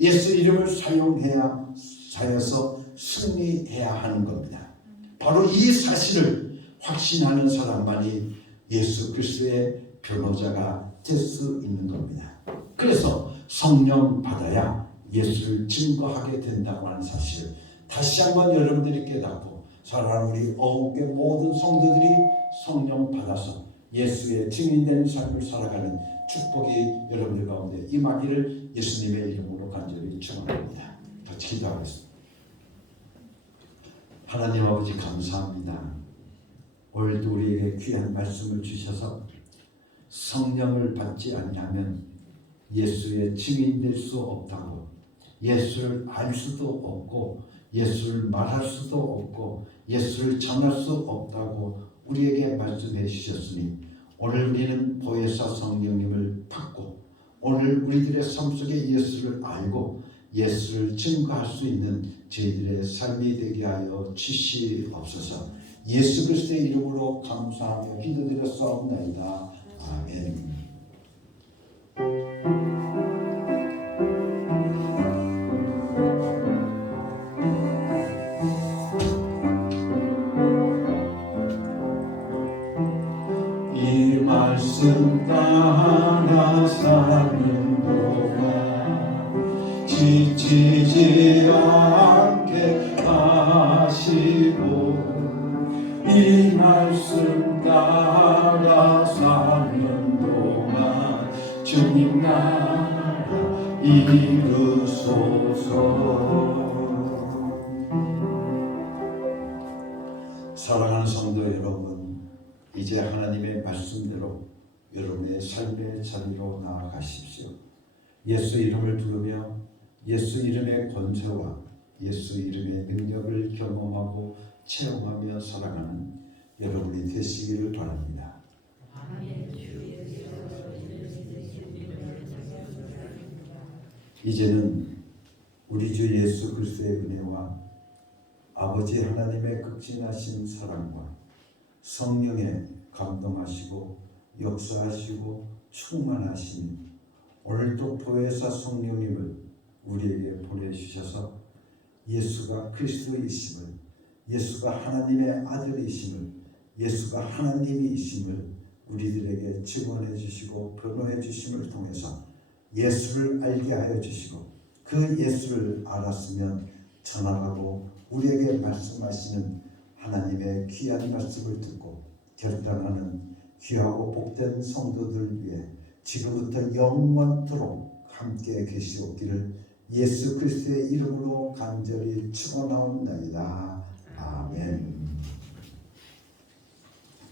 예수 이름을 사용해서 승리해야 하는 겁니다. 바로 이 사실을 확신하는 사람만이 예수 그리스도의 변호자가 될 수 있는 겁니다. 그래서 성령 받아야 예수를 증거하게 된다고 하는 사실을 다시 한번 여러분들이 깨닫고 사랑하는 우리 어흥교회 모든 성도들이 성령 받아서 예수의 증인된 삶을 살아가는 축복이 여러분들 가운데 임하기를 예수님의 이름으로 간절히 축원합니다. 같이 기도하겠습니다. 하나님 아버지 감사합니다. 오늘도 우리에게 귀한 말씀을 주셔서 성령을 받지 않으면 예수의 증인될 수 없다고, 예수를 알 수도 없고 예수를 말할 수도 없고 예수를 전할 수 없다고 우리에게 말씀해 주셨으니 오늘 우리는 보혜사 성령님을 받고 오늘 우리들의 삶 속에 예수를 알고 예수를 증거할 수 있는 저희들의 삶이 되게 하여 주시옵소서. 예수 그리스도의 이름으로 감사하며 기도드렸사옵나이다. 아멘. 이 말씀 따라 사는 동안 지치지 않게 하시고 이 말씀 따라 사는 동안 주님 나라 이루소서. 사랑하는 성도 여러분, 이제 하나님의 말씀대로 여러분의 삶의 자리로 나아가십시오. 예수 이름을 부르며 예수 이름의 권세와 예수 이름의 능력을 경험하고 체험하며 살아가는 여러분이 되시기를 바랍니다. 이제는 우리 주 예수 그리스도의 은혜와 아버지 하나님의 극진하신 사랑과 성령의 감동하시고 역사하시고 충만하시니 오늘도 보혜사 성령님을 우리에게 보내주셔서 예수가 그리스도이심을, 예수가 하나님의 아들이심을, 예수가 하나님이심을 우리들에게 증언해 주시고 변호해 주심을 통해서 예수를 알게 하여 주시고 그 예수를 알았으면 전하라고 우리에게 말씀하시는 하나님의 귀한 말씀을 듣고 결단하는 귀하고 복된 성도들 위해 지금부터 영원토록 함께 계시옵기를 예수 그리스도의 이름으로 간절히 축원하옵나이다. 아멘.